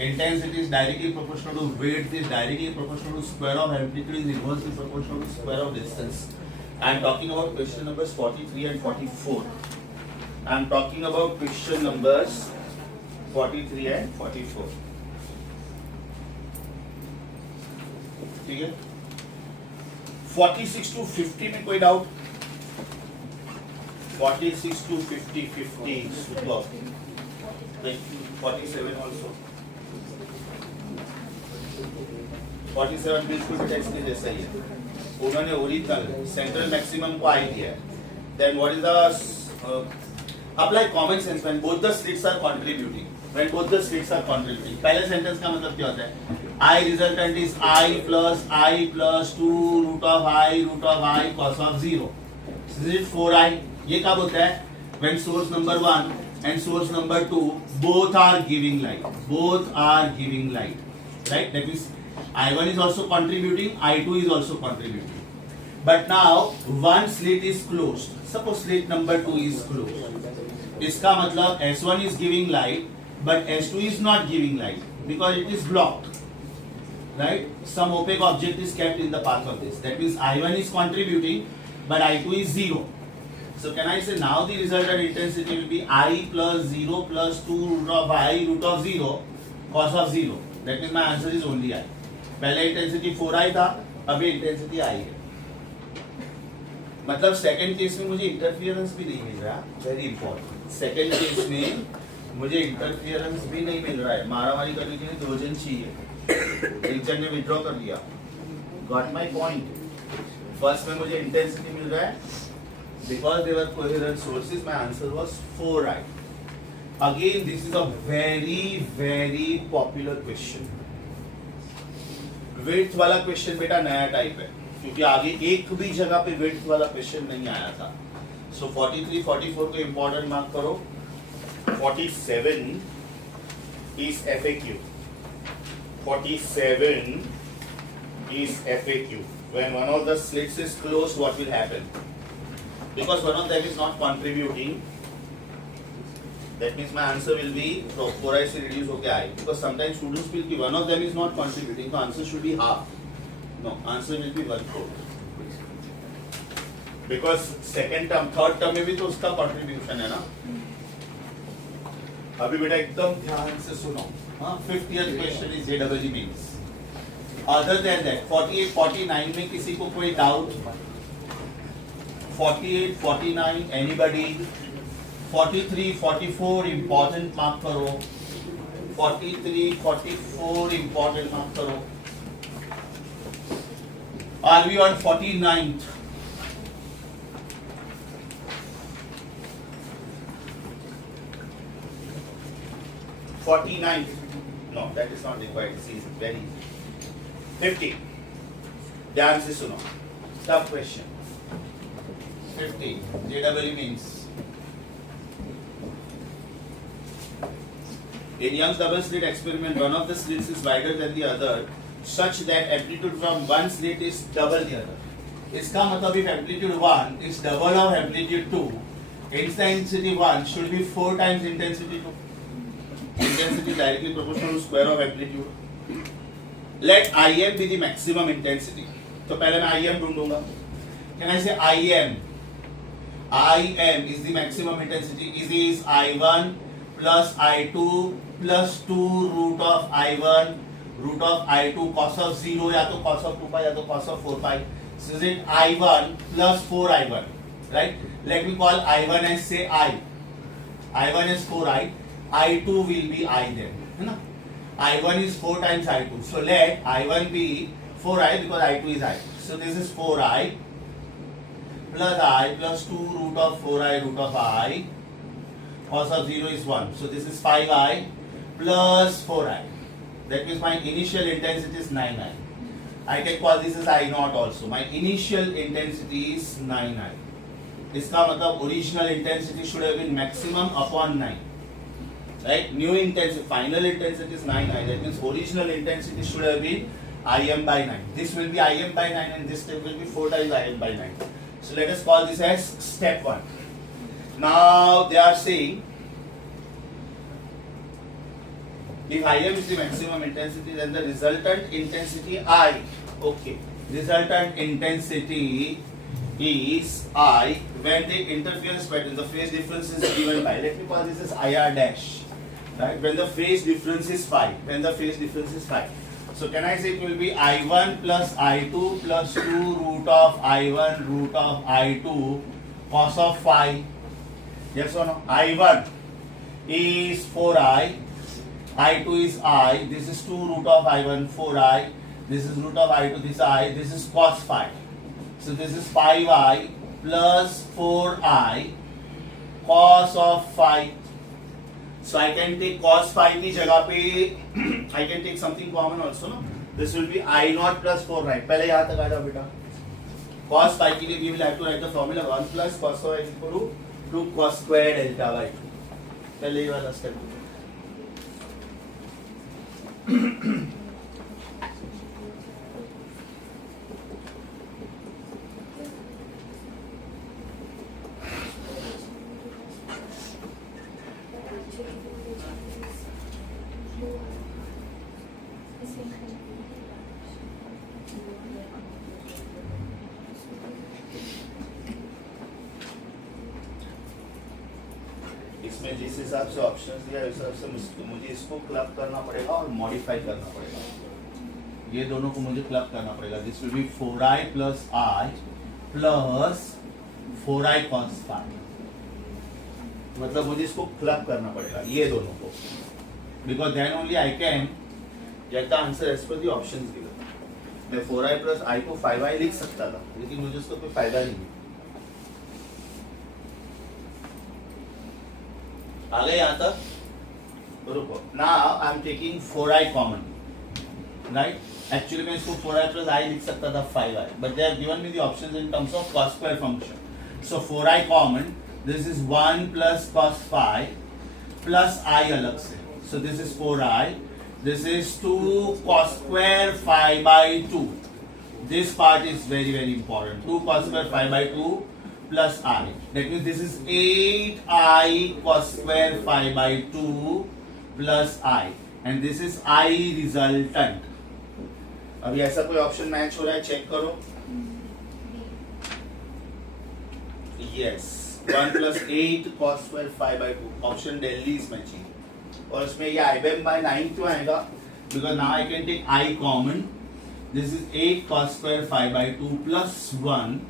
Intensity is directly proportional to width is directly proportional to square of amplitude is inversely proportional to square of distance. I am talking about question numbers 43 and 44. I am talking about question numbers 43 and 44. ठीक है. 46 to 50 में कोई doubt? 46 to 50, 50, superb. Like 47 also. 47 बिल्कुल text के जैसा ही है. उन्होंने original central maximum को आई दिया है. Then what is the apply common sense when both the slits are contributing. When both the slits are contributing. पहले सेंटेंस का मतलब क्या होता है? I resultant is I plus 2 root of I cos of 0. Is it 4i? ये कब होता है? When source number 1 and source number 2 both are giving light. Both are giving light. Right? That means I1 is also contributing, I2 is also contributing. But now one slit is closed. Suppose slit number 2 is closed. इसका मतलब S1 is giving light, but S2 is not giving light because it is blocked. Right? Some opaque object is kept in the path of this. That means I1 is contributing, but I2 is 0. So can I say now the resultant intensity will be I plus 0 plus 2 root of I root of 0 cos of 0. That means my answer is only I. पहले intensity 4i था, अभी intensity I है. मतलब second case में मुझे interference भी नहीं मिल रहा. Very important. सेकंड केस में मुझे इंटरफियरेंस भी नहीं मिल रहा है. मारामारी करने के लिए 2 जन चाहिए. एक जन ने विड्रॉ कर दिया. Got my point. फर्स्ट में मुझे इंटेंसिटी मिल रहा है. Because they were coherent sources, my answer was 4i. Again, this is a very, very popular question. Width वाला क्वेश्चन बेटा नया टाइप है, क्योंकि आगे एक भी जगह पे width वाला क्वेश्चन नहीं आया था. So 43, 44 को इम्पोर्टेंट मार्क करो. 47 is FAQ. 47 is FAQ. When one of the slits is closed, what will happen? Because one of them is not contributing, that means my answer will be 4i से reduce होके I. Because sometimes students feel कि one of them is not contributing, so answer should be half. No, answer will be 1/4. Because second term, third term में भी तो उसका contribution है ना. अभी बेटा एकदम ध्यान से सुनो. हाँ, 50th question is JEE means. Other than that, 48, 49 में किसी को कोई doubt? 48, 49, anybody? 43, 44 important mark करो. 43, 44 important mark करो. Are we on 49th? No, that is not required. See, it's very 50. ध्यान से सुनो. Tough question. 50. JEE means in Young's double slit experiment, one of the slits is wider than the other, such that amplitude from one slit is double the other. इसका मतलब if amplitude 1 is double of amplitude 2, intensity 1 should be 4 times intensity 2. Intensity directly proportional to square of amplitude. Let Im be the maximum intensity. तो पहले मैं Im ढूंढूंगा. Can I say Im? Im is the maximum intensity. Is I1 plus I2 plus 2 root of I1 root of I2 cos of 0 या तो cos of 2 pi या तो cos of 4 pi. So is it I1 plus 4 I1, right? Let me call I1 as say I. I1 is 4I. I2 will be I then, है ना? I1 is 4 times I2. So let I1 be 4I because I2 is I. So this is 4I plus I plus 2 root of 4I root of I. Cos of 0 is 1. So this is 5I plus 4I. That means my initial intensity is 9I. I can call this as I naught also. My initial intensity is 9I. इसका मतलब original intensity should have been maximum upon 9. Right? New intensity, final intensity is 9I. That means original intensity should have been Im by 9. This will be Im by 9 and this step will be 4 times Im by 9. So let us call this as step 1. Now they are saying if Im is the maximum intensity, then the resultant intensity I. Okay. Resultant intensity is I when the interference pattern, the phase difference is given by, let me call this as IR dash. Right? When the phase difference is phi. When the phase difference is phi. So can I say it will be I1 plus I2 plus 2 root of I1 root of I2 cos of phi. Yes or no? I1 is 4I. I2 is I. This is 2 root of I1 4I. This is root of I2. This is I. This is cos phi. So this is 5I plus 4I cos of phi. So I can take cos phi की जगह पे I can take something common also, no? This will be I naught plus 4I. पहले यहाँ तक आ जाओ बेटा. Cos phi के लिए we will have to write the formula 1 plus cos phi is equal to 2 cos square delta by 2. पहले ये वाला step. इसमें जिस हिसाब से ऑप्शंस दिया उस हिसाब से मुझे इसको क्लब करना पड़ेगा और मॉडिफाई करना पड़ेगा. ये दोनों को मुझे क्लब करना पड़ेगा. This will be 4I plus I plus 4I cos phi. मतलब मुझे इसको क्लब करना पड़ेगा ये दोनों को, because then only I can get the answer as per the options given. मैं 4I plus I को 5I लिख सकता था, लेकिन मुझे उसका कोई फायदा नहीं. आ गए यहाँ तक? रुको. Now I am taking 4I common, right? Actually मैं इसको 4I plus I लिख सकता था 5I, but they have given me the options in terms of cos square function. So 4I common. This is 1 plus cos phi plus I अलग से. So this is 4I. This is 2 cos square phi by 2. This part is very very important. 2 cos square phi by 2 plus I. That means this is 8I cos square phi by 2 plus I. And this is I resultant. अभी ऐसा कोई option match हो रहा है, check करो. Yes. 1 plus 8 cos square phi by 2. Option Delhi is matching. और इसमें ये IBM by 9 क्यों आएगा? Because now I can take I common. This is 8 cos square phi by 2 plus 1.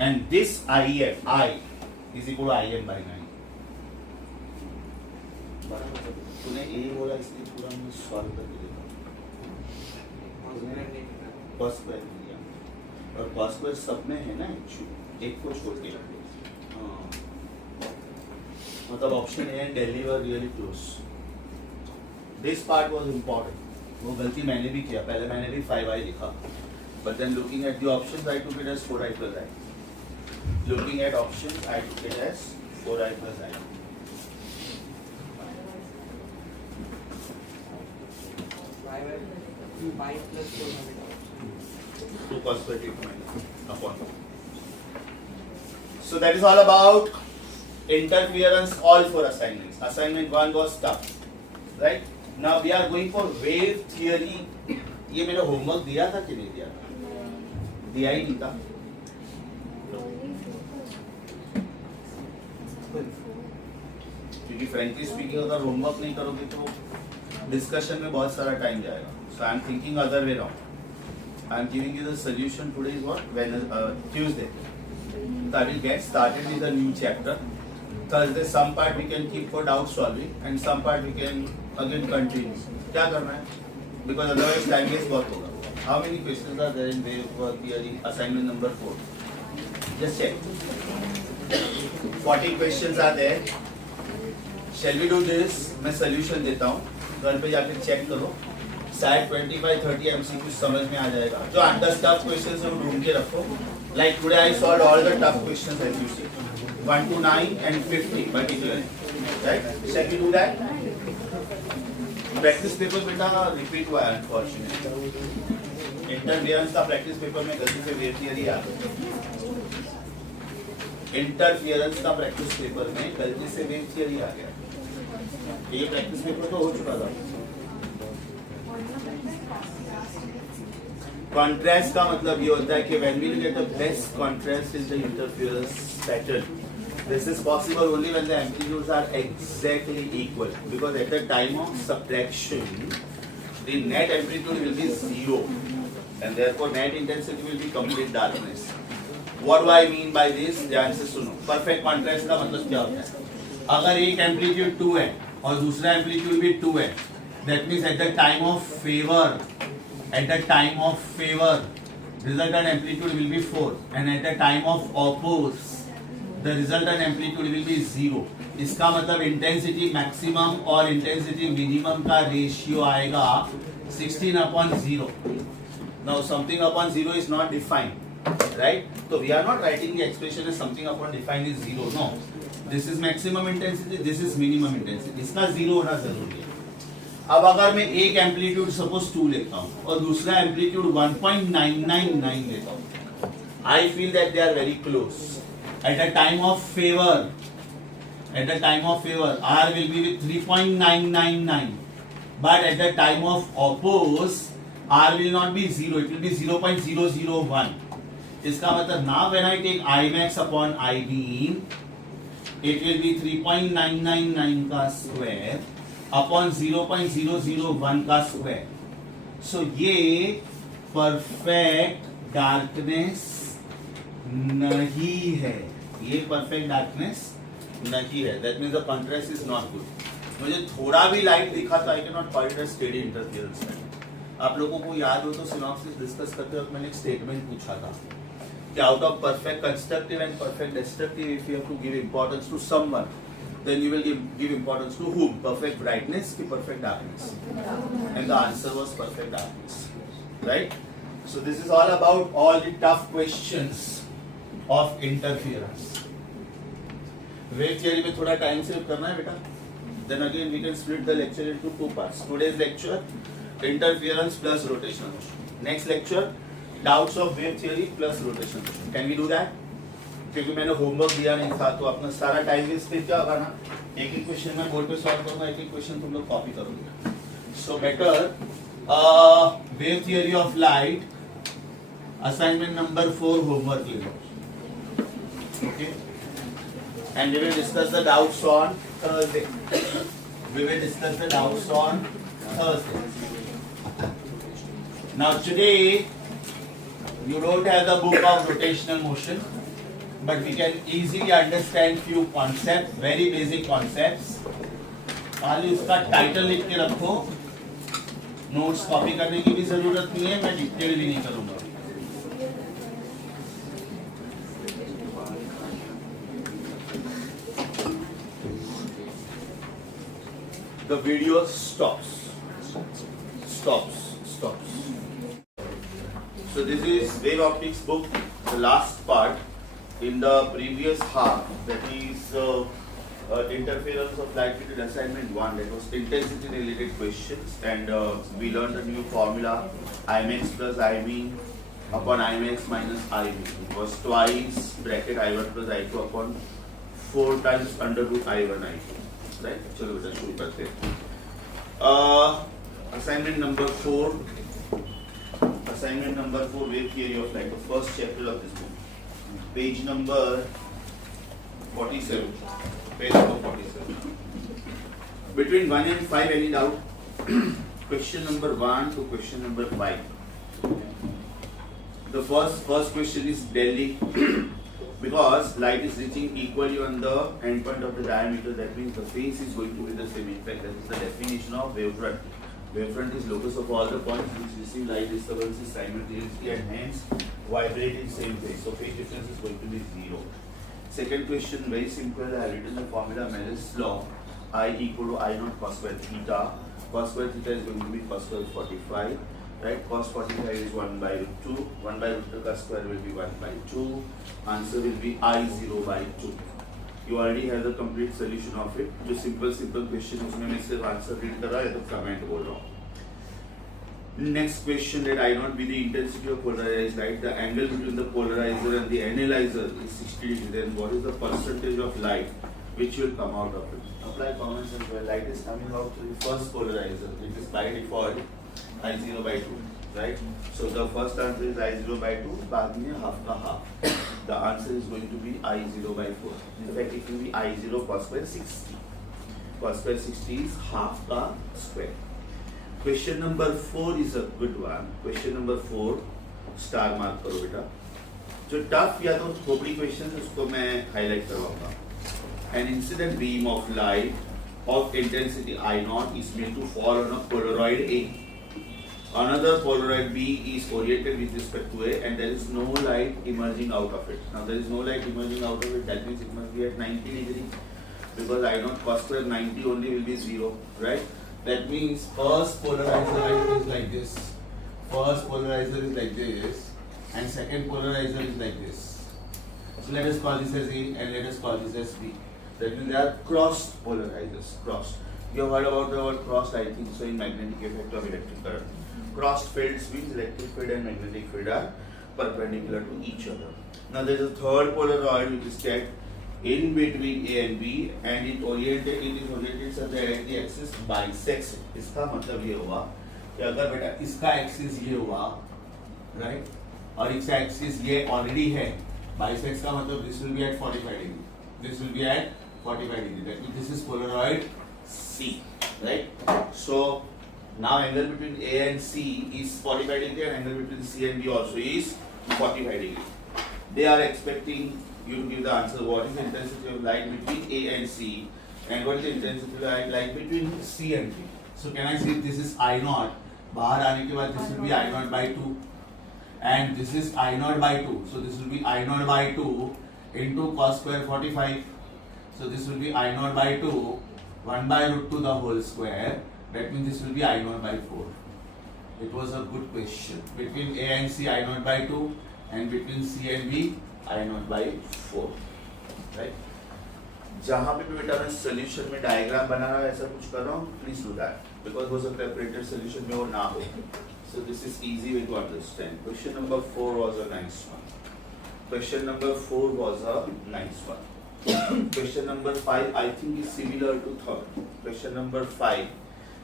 And this IF, I is equal to IM by 9. तूने A बोला इसलिए पूरा मैं सॉल्व करके देखा. Cos square दिया. और cos square सब में है ना एक्चुअली, एक को छोड़ के हाँ, मतलब option A and Delhi were really close. This part was important. वो गलती मैंने भी किया, पहले मैंने भी 5i लिखा, but then looking at the options I took it as 4i plus i. Looking at options I took it as 4i plus i. To cos square treatment upon. So that is all about interference, all 4 assignments. Assignment 1 was tough, right? Now we are going for wave theory. ये मेरा homework दिया था कि नहीं दिया था? दिया ही नहीं था. क्योंकि फ्रेंकली स्पीकिंग अगर होमवर्क नहीं करोगे तो डिस्कशन में बहुत सारा टाइम जाएगा. So I am thinking other way round. I am giving you the solution. Today is what? Tuesday. So I will get started with a new chapter. Thursday some part we can keep for doubt solving and some part we can again continue. क्या करना है? Because otherwise time waste बहुत होगा. How many questions are there in wave theory assignment number 4? Just check. 40 questions are there. Shall we do this? मैं solution देता हूँ. घर पे जाके check करो. शायद 25-30 MCQ समझ में आ जाएगा. जो 10 tough questions है वो ढूंढ के रखो. Like today I solved all the tough questions as you see. 1 to 9 and 50 particularly. Right? Shall we do that? Practice paper बेटा repeat हुआ है unfortunately. Interference का practice paper में गलती से wave theory आ गया. Interference का practice paper में गलती से wave theory आ गया. ये practice paper तो हो चुका था. Contrast का मतलब ये होता है कि when we get the best contrast in the interference pattern, this is possible only when the amplitudes are exactly equal. Because at the time of subtraction, the net amplitude will be 0, and therefore net intensity will be complete darkness. What do I mean by this? ध्यान से सुनो. Perfect contrast का मतलब क्या होता है? अगर एक amplitude 2 है और दूसरा amplitude भी 2 है, that means at the time of favor, resultant amplitude will be 4, and at the time of oppose, the resultant amplitude will be 0. इसका मतलब इंटेंसिटी मैक्सिमम और इंटेंसिटी मिनिमम का रेशियो आएगा 16/0. Now something upon 0 is not defined, right? So we are not writing the expression as something upon defined is 0. No, this is maximum intensity, this is minimum intensity. इसका 0 होना जरूरी है. अब अगर मैं एक एम्पलीट्यूड सपोज 2 लेता हूँ और दूसरा एम्पलीट्यूड 1.999 लेता हूँ, I feel that they are very close. At the time of favor, R will be with 3.999. But at the time of oppose, R will not be 0. It will be 0.001. इसका मतलब now when I take I max upon I beam, it will be 3.999 का square upon 0.001 का square. So ये perfect darkness नहीं है. ये perfect darkness नहीं है. That means the contrast is not good. मुझे थोड़ा भी लाइट दिखा तो I can not call it a steady interference. आप लोगों को याद हो तो सिनॉप्सिस डिस्कस करते वक्त मैंने एक स्टेटमेंट पूछा था कि out of perfect constructive and perfect destructive if you have to give importance to someone, then you will give importance to whom? Perfect brightness की perfect darkness? And the answer was perfect darkness, right? So this is all about all the tough questions of interference. Wave theory में थोड़ा time save करना है बेटा. Then again we can split the lecture into 2 parts. Today's lecture interference plus rotational motion. Next lecture doubts of wave theory plus rotational motion. Can we do that? क्योंकि मैंने homework दिया नहीं था तो अपना सारा टाइम वेस्ट फिर क्या होगा ना. एक एक क्वेश्चन मैं बोर्ड पे सॉल्व करूंगा, एक एक क्वेश्चन तुम लोग कॉपी करोगे. So better wave theory of light assignment number 4 homework ले लो. Okay, and we will discuss the doubts on Thursday. Now today you don't have the book of rotational motion, but we can easily understand few concepts, very basic concepts. खाली उसका title लिख के रखो. Notes copy करने की भी जरूरत नहीं है, मैं डिटेल भी नहीं करूंगा. the video stops. So this is wave optics book, the last part in the previous half, that is interference of light between assignment 1, that was intensity related questions, and we learned a new formula, Imax plus IB upon Imax minus IB. It was twice bracket I1 plus I2 upon 4 times under root I1 I2. Right? चलो बेटा शुरू करते हैं. Assignment number 4. Assignment number 4, wave theory of light, the first chapter of this book. Page number 47. Page number 47. Between 1 and 5, any doubt? Question number 1 to question number 5. The first question is Delhi. Because light is reaching equally on the end point of the diameter, that means the phase is going to be the same. In fact, that is the definition of wavefront. Wavefront is locus of all the points which receive light disturbances simultaneously and hence vibrate in same phase. So phase difference is going to be 0. Second question, very simple. I have written the formula Mell's law. I equal to I naught cos square theta. Cos square theta is going to be cos square 45. Right? Cos 45 is 1 by root 2. 1 by root 2 cos square will be 1 by 2. Answer will be I0 by 2. You already have the complete solution of it. जो simple question उसमें मैं सिर्फ answer read कर रहा है तो comment बोल रहा हूँ. Next question, that I not be the intensity of polarized light. The angle between the polarizer and the analyzer is 60 degrees. Then what is the percentage of light which will come out of it? Apply common sense where light is coming out through the first polarizer, which is by default I0 by 2. Right? So the first answer is I0 by 2. बाद में half का half. The answer is going to be I0 by 4. In fact, it will be I0 cos square 60. Cos square 60 is half का square. Question number 4 is a good one. Question number 4, star mark करो बेटा. जो tough या तो खोपड़ी question है उसको मैं highlight करवाऊँगा. An incident beam of light of intensity I0 is made to fall on a Polaroid A. Another Polaroid B is oriented with respect to A, and there is no light emerging out of it. Now there is no light emerging out of it. That means it must be at 90 degrees, because I0 cos square 90 only will be 0, right? That means first polarizer is like this. First polarizer is like this, and second polarizer is like this. So let us call this as A and let us call this as B. That means they are crossed polarizers. Crossed. You have heard about the word crossed, I think so, in magnetic effect of electric current. Crossed fields means electric field and magnetic field are perpendicular to each other. Now there is a third Polaroid which is kept in between A and B, and it is oriented such that the axis bisects it. इसका मतलब ये हुआ कि अगर बेटा इसका axis ये हुआ, राइट, और इसका एक्सिस ये ऑलरेडी है, bisects का मतलब this will be at 45 degree. This will be at 45 degree. That means this is Polaroid C, right? So now angle between A and C is 45 degree, and angle between C and B also is 45 degree. They are expecting you to give the answer. What is the intensity of light between A and C, and what is the intensity of light between C and B? So can I say this is I0? बाहर आने के बाद this will be I0 by 2, and this is I0 by 2. So this will be I0 by 2 into cos square 45. So this will be I0 by 2, 1 by root 2 the whole square. That means this will be I0 by 4. It was a good question. Between A and C, I0 by 2, and between C and B, I0 by 4. Right? जहाँ पे भी बेटा मैं solution में diagram बना रहा हूँ, ऐसा कुछ कर रहा हूँ, please do that, because वो सब separated solution में वो ना हो. So this is easy way to understand. Question number 4 was a nice one. Question number 4 was a nice one. Question number 5 I think is similar to third. Question number 5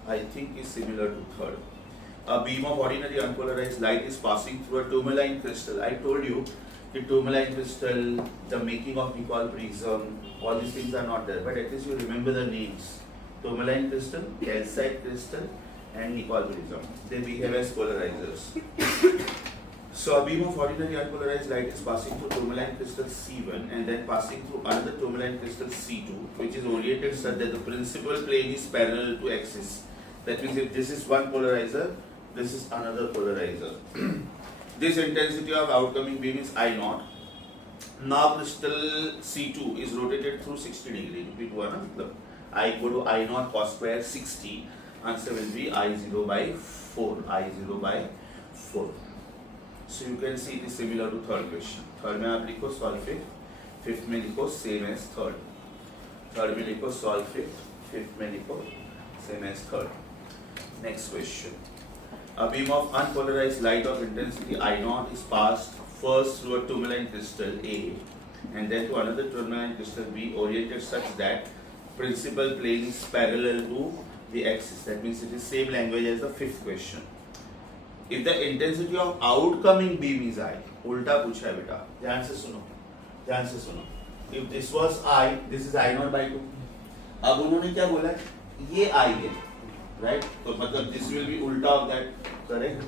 I think is similar to third. A beam of ordinary unpolarized light is passing through a tourmaline crystal. I told you the tourmaline crystal, the making of Nicol prism, all these things are not there, but at least you remember the names. Tourmaline crystal, calcite crystal, and Nicol prism. They behave as polarizers. So a beam of ordinary unpolarized light is passing through tourmaline crystal C1 and then passing through another tourmaline crystal C2, which is oriented such that the principal plane is parallel to axis. That means if this is one polarizer, this is another polarizer. This intensity of outcoming beam is I0. Now crystal C2 is rotated through 60 degree. Repeat one. I go to I naught cos square 60. Answer will be I0 by 4. I0 by 4. So you can see it is similar to third question. Third में आप लिखो solve fifth. Fifth में लिखो same as third. Third में लिखो solve fifth. Fifth में लिखो same as third. Next question. A beam of unpolarized light of intensity I0 is passed first through a tourmaline crystal A and then to another tourmaline crystal B oriented such that principal plane is parallel to the axis. That means it is same language as the fifth question. If the intensity of outcoming beam is I, उल्टा पूछा है बेटा, ध्यान से सुनो, ध्यान से सुनो. If this was I, this is I0 by 2. अब उन्होंने क्या बोला? ये I है, right? तो मतलब this will be उल्टा of that, correct?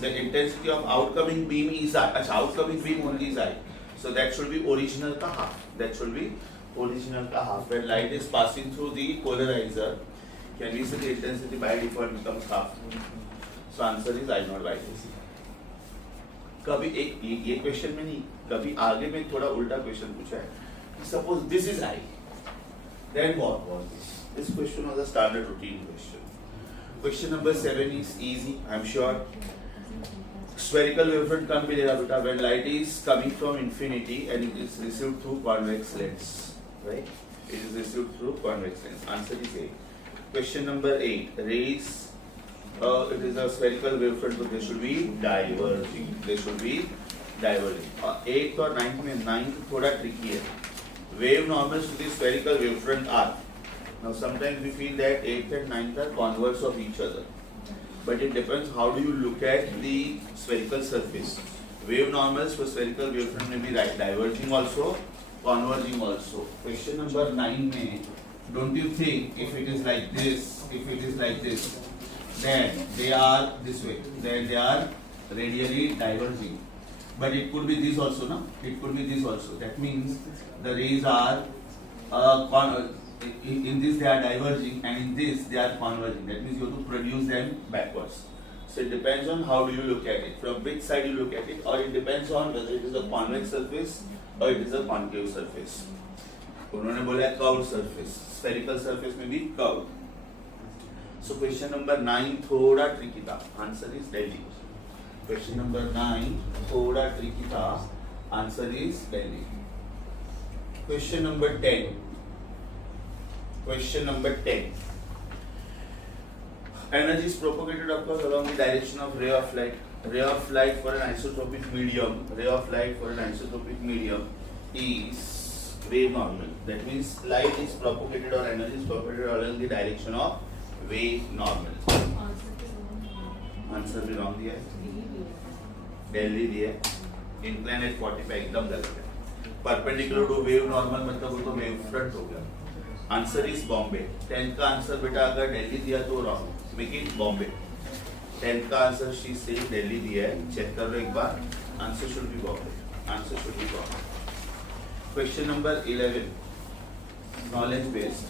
The intensity of outcoming beam is I. अच्छा, outcoming beam only is I. So that should be original का half. That should be original का half. When light is passing through the polarizer, can we say the intensity by default becomes half? So answer is I0 by 2. कभी एक ये question में नहीं, कभी आगे में थोड़ा उल्टा क्वेश्चन पूछा है. Suppose this is I, then what was this? This question was a standard routine question. Question number 7 is easy, I'm sure. Spherical wavefront कब मिलेगा बेटा? When light is coming from infinity and it is received through convex lens, right? It is received through convex lens. Answer is A. Question number 8. Rays. It is a spherical wavefront, so they should be diverging. They should be diverging. 8th और 9th में 9th थोड़ा tricky है. Wave normals to the spherical wavefront are. Now sometimes we feel that 8th and 9th are converse of each other. But it depends how do you look at the spherical surface. Wave normals for spherical wavefront may be diverging also, converging also. Question number 9 में, don't you think if it is like this, then they are this way, then they are radially diverging. But it could be this also, no? It could be this also. That means the rays are in this they are diverging and in this they are converging. That means you have to produce them backwards. So it depends on how do you look at it, from which side you look at it, or it depends on whether it is a convex surface or it is a concave surface. उन्होंने बोला curved surface, spherical surface में भी curved. So question number 9 थोड़ा tricky था. Answer is Delhi. Question number 9 थोड़ा tricky था. Answer is Delhi. Question number 10. Question number 10. Energy is propagated, of course, along the direction of ray of light. Ray of light for an isotropic medium. Ray of light for an isotropic medium is wave normal. That means light is propagated or energy is propagated along the direction of wave normal. Answer भी wrong दिया है. Delhi दिया है. Incline at 45 एकदम गलत है. Perpendicular to wave normal मतलब वो तो wave front हो गया. Answer is Bombay. 10th का आंसर बेटा अगर दिल्ली दिया तो wrong. Make it Bombay. 10th का आंसर she says दिल्ली दिया है. चेक कर लो एक बार. Answer should be Bombay. Answer should be Bombay. Question number 11. Knowledge based.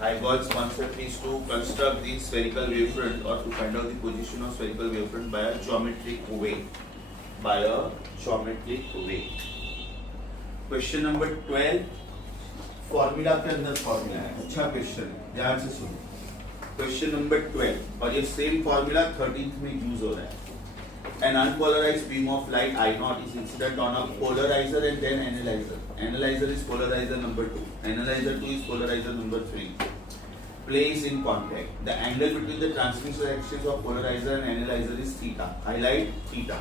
Huygens concept is to construct the spherical wavefront or to find out the position of spherical wavefront by a geometric way. By a geometric way. Question number 12. Formula के अंदर formula है. अच्छा question, ध्यान से सुनो. Question number 12 और ये same formula 13th में यूज हो रहा है. An unpolarized beam of light I0 is incident on a polarizer and then analyzer. Analyzer is polarizer number 2. Analyzer 2 is polarizer number 3. Placed in contact. The angle between the transmission axis of polarizer and analyzer is theta. Highlight theta.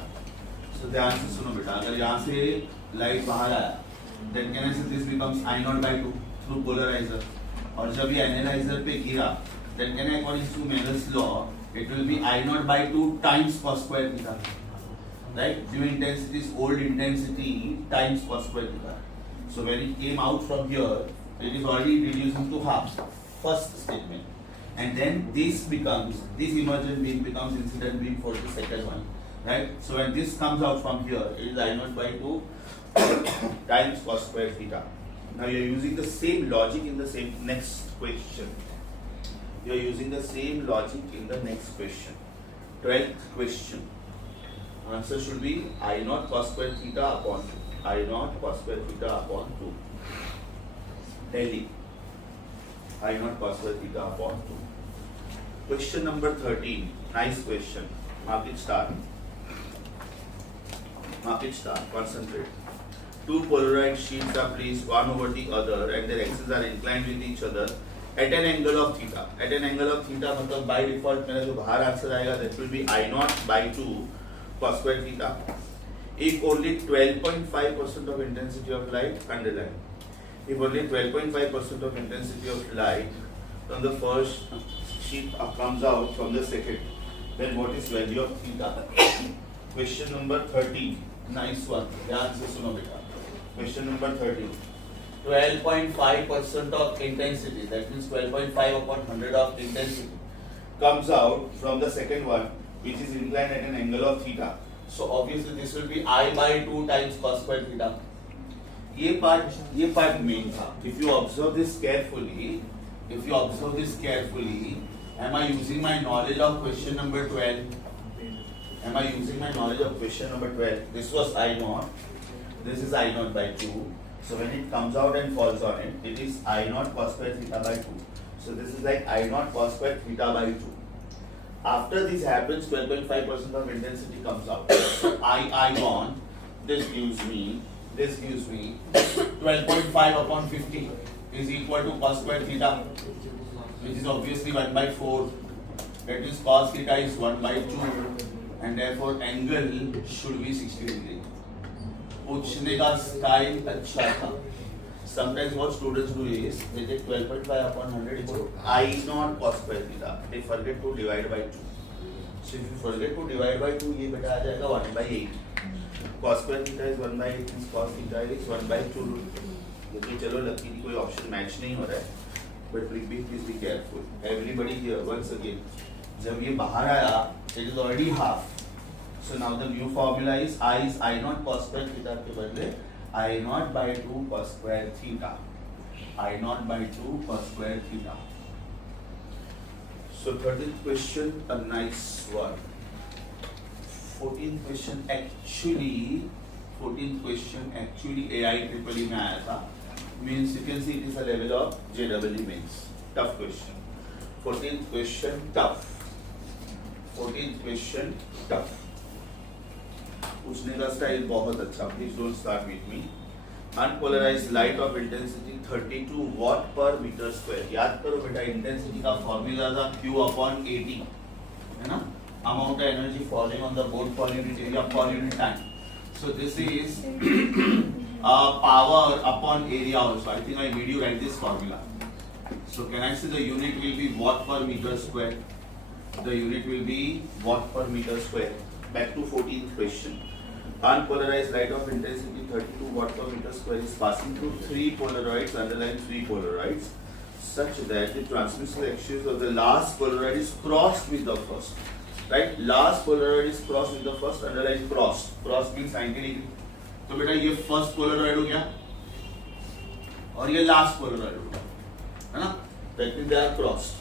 So ध्यान से सुनो बेटा. अगर यहाँ से light बाहर आया, then can I say this becomes I0 by 2 through polarizer. और जब ये analyzer पे गिरा, then can I according to Magel's law, it will be I0 by 2 times cos square theta. Right? New intensity is old intensity times cos square theta. So when it came out from here, it is already reducing to half. First statement. And then this emergent beam becomes incident beam for the second one. Right? So when this comes out from here, it is I0 by 2 times cos square theta. Now you are using the same logic in the same next question. You are using the same logic in the next question. 12th question. Answer should be I0 cos square theta upon 2. I0 cos square theta upon 2. Delhi. I naught cos square theta upon 2. Question number 13. Nice question. Mark it star. Mark it star. Concentrate. Two polarized sheets are placed one over the other and their axes are inclined with each other at an angle of theta. At an angle of theta मतलब by default मेरा जो बाहर answer आएगा that will be I naught by 2 cos square theta. If only 12.5% of intensity of light, underline. If only 12.5% of intensity of light from the first sheet comes out from the second, then what is value of theta? Question number 13. Nice one. ध्यान से सुनो बेटा. Question number 13. 12.5% of intensity, that means 12.5 upon 100 of intensity, comes out from the second one, which is inclined at an angle of theta. So obviously this will be I by 2 times cos square theta. ये part main था. If you observe this carefully, am I using my knowledge of question number 12? Am I using my knowledge of question number 12? This was I naught. This is I naught by 2. So when it comes out and falls on it, it is I naught cos square theta by 2. So this is like I naught cos square theta by 2. After this happens, 12.5% of intensity comes out. So I naught, this gives me 12.5 upon 50 is equal to cos square theta, which is obviously 1 by 4. That means cos theta is 1 by 2, and therefore angle should be 60 degree. पूछने का style अच्छा था. Sometimes what students do is they take 12.5 upon 100 equal to I naught cos square theta. They forget to divide by 2. So if you forget to divide by 2, ये बेटा आ जाएगा 1 by 8. Cos square theta is 1 by 8 means cos theta is 1 by 2. लेकिन चलो luckily कोई option match नहीं हो रहा है. But please be careful. Everybody here once again. जब ये बाहर आया, it is already half. So now the new formula is I naught cos square theta के बदले I naught by 2 cos square theta. I naught by 2 cos square theta. So 13th question, a nice one. 14th question actually AI triple E में आया था. Means you can see it is a level of JEE mains. Tough question. 14th question tough. पूछने का style बहुत अच्छा. Please don't start with me. Unpolarized light of intensity 32 watt per meter square. याद करो बेटा, इंटेंसिटी का formula था Q upon 80, है ना? Amount of energy falling on the board per unit area per unit time. So this is power upon area also. I think I made you write this formula. So can I say the unit will be watt per meter square? The unit will be watt per meter square. Back to 14th question. Unpolarized light of intensity 32 watt per meter square is passing through 3 polaroids, underline 3 polaroids, such that the transmission axis of the last polaroid is crossed with the first. Right? Last polaroid is crossed with the first, underline crossed. Cross means 90 degree. तो बेटा ये first Polaroid हो गया और ये last Polaroid हो गया, है ना? That means they are crossed.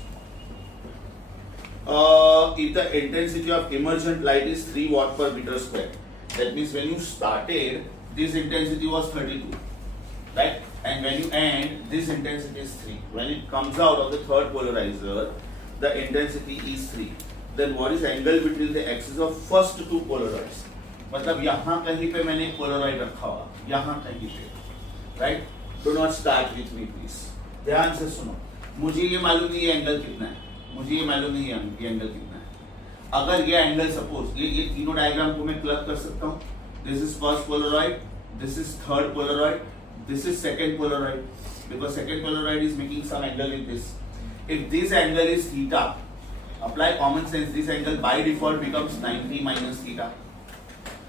If the intensity of emergent light is 3 watt per meter square, that means when you started, this intensity was 32, right? And when you end, this intensity is 3. When it comes out of the third polarizer, the intensity is 3. Then what is angle between the axis of first two polaroids? मतलब यहाँ कहीं पे मैंने एक Polaroid रखा हुआ, यहाँ कहीं पे, right? Do not start with me please. ध्यान से सुनो. मुझे ये मालूम नहीं ये एंगल कितना है. मुझे ये मालूम नहीं ये एंगल कितना है. अगर ये एंगल सपोज ये तीनों डायग्राम को मैं क्लब कर सकता हूँ. This is first polaroid, this is third polaroid, this is second polaroid, because second polaroid is making some angle with this. If this angle is theta, apply common sense. This angle by default becomes 90 minus theta.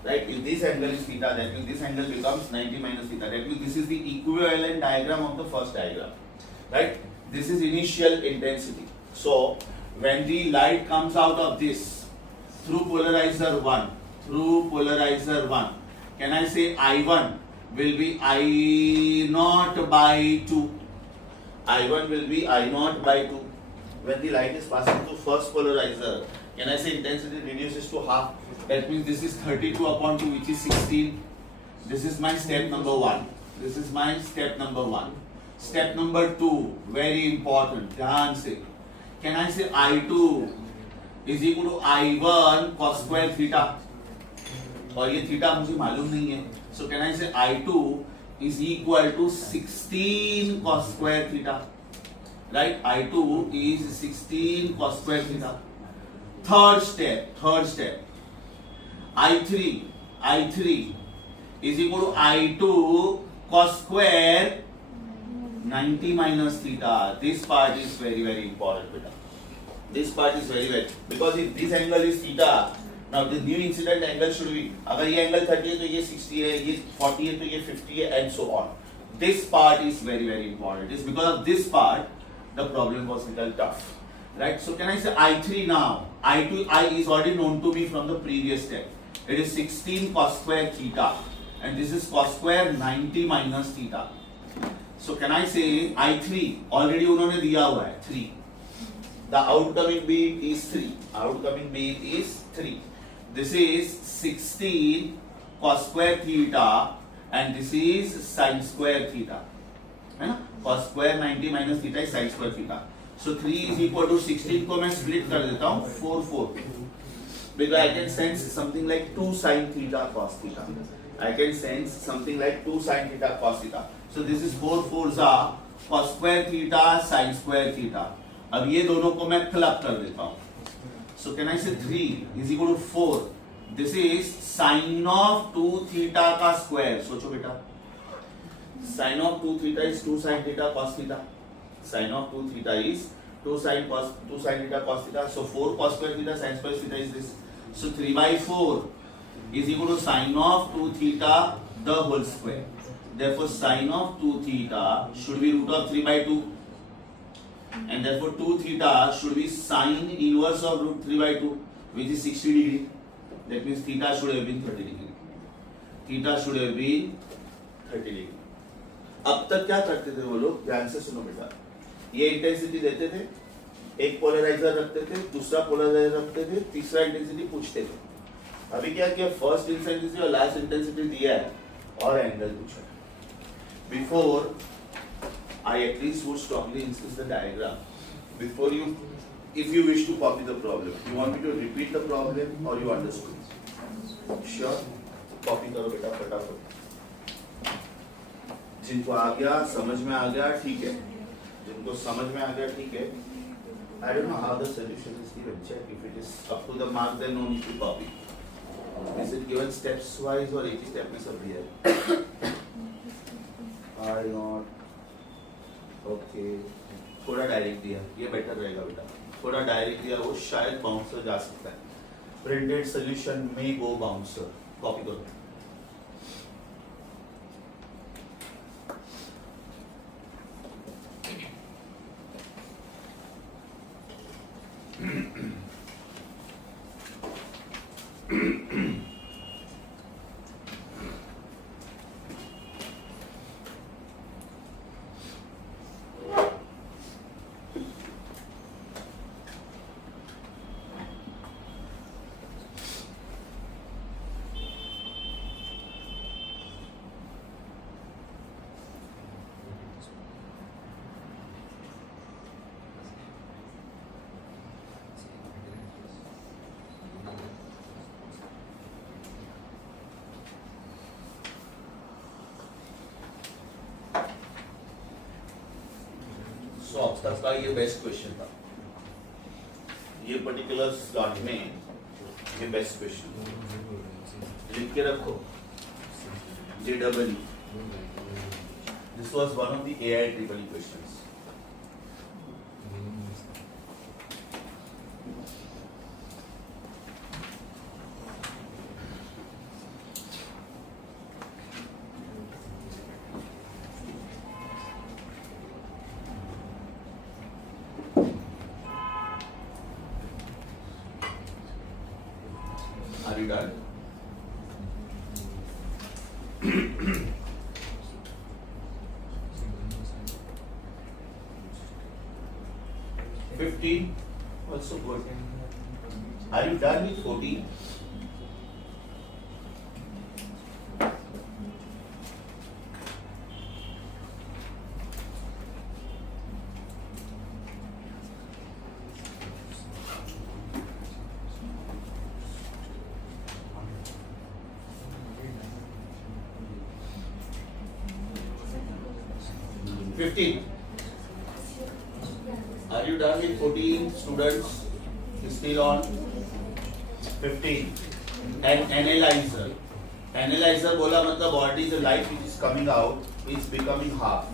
Right? If this angle is theta, that means this angle becomes 90 minus theta. That means this is the equivalent diagram of the first diagram. Right? This is initial intensity. So when the light comes out of this through polarizer 1, can I say I1 will be I naught by 2? I1 will be I naught by 2. When the light is passing through first polarizer, can I say intensity reduces to half? That means this is 32 upon 2, which is 16. This is my step number 1. Step number 2, very important. ध्यान से. Can I say I2 is equal to I1 cos square theta? और ये theta मुझे मालूम नहीं है. So can I say I2 is equal to 16 cos square theta? Right? I2 is 16 cos square theta. Third step. I3 is equal to I2 cos square 90 minus theta. This part is very, very important, beta. This part is very, very, because if this angle is theta, now the new incident angle should be, अगर ये angle 30 है तो ये 60 है, ये 40 है तो ये 50 है, and so on. This part is very, very important. It's because of this part the problem was little tough, right? So can I say I3 now? I is already known to me from the previous step. It is 16 cos square theta, and this is cos square 90 minus theta. So can I say I3 already उन्होंने दिया हुआ है 3. The outcoming beam is 3. This is 16 cos square theta, and this is sin square theta. है ना? Cos square 90 minus theta is sin square theta. So 3 is equal to 16 को मैं split कर देता हूँ 4. Because I can sense something like 2 sin theta cos theta. I can sense something like 2 sin theta cos theta. So this is 4 4s are cos square theta sin square theta. अब ये दोनों को मैं club कर देता हूँ. So can I say 3 is equal to 4? This is sin of 2 theta का square. सोचो बेटा. Sin of 2 theta is 2 sin theta cos theta. Sin of 2 theta is 2 sin theta cos theta. So 4 cos square theta sin square theta is this. So 3 by 4 is equal to sin of 2 theta the whole square. Therefore sin of 2 theta should be root of 3 by 2. And therefore 2 theta should be sin inverse of root 3 by 2, which is 60 degree. That means theta should have been 30 degree. Theta should have been 30 degree. अब तक क्या करते थे वो लोग? ध्यान से सुनो बेटा. ये इंटेंसिटी देते थे, एक पोलराइजर रखते थे, दूसरा पोलराइजर रखते थे, तीसरा इंटेंसिटी पूछते थे. अभी क्या किया? फर्स्ट इंटेंसिटी और लास्ट इंटेंसिटी दिया है और एंगल पूछा है. Before I at least would strongly insist the diagram before you, if you wish to copy the problem. You want me to repeat the problem or you understood? Sure. Copy करो बेटा फटाफट. जिनको आ गया, समझ में आ गया, ठीक है. जिनको समझ में आ गया, ठीक है. I don't know how the solution is given. Check if it is up to the mark, then no need to copy. Is it given steps wise or एक ही step में सब दिया है? I not. Okay. थोड़ा direct दिया, ये better रहेगा बेटा. थोड़ा डायरेक्ट दिया वो शायद बाउंसर जा सकता है. Printed solution may go bouncer. Copy करो. So अब तक का ये बेस्ट क्वेश्चन था. ये पर्टिकुलर स्लॉट में ये बेस्ट क्वेश्चन लिख के रखो. JEE. This was one of the AI-EEE questions. Are you done? Also good. Are you done with 14? 15. Are you done with 14 students? Still on 15. An analyzer. Analyzer बोला मतलब what is the light which is coming out is becoming half.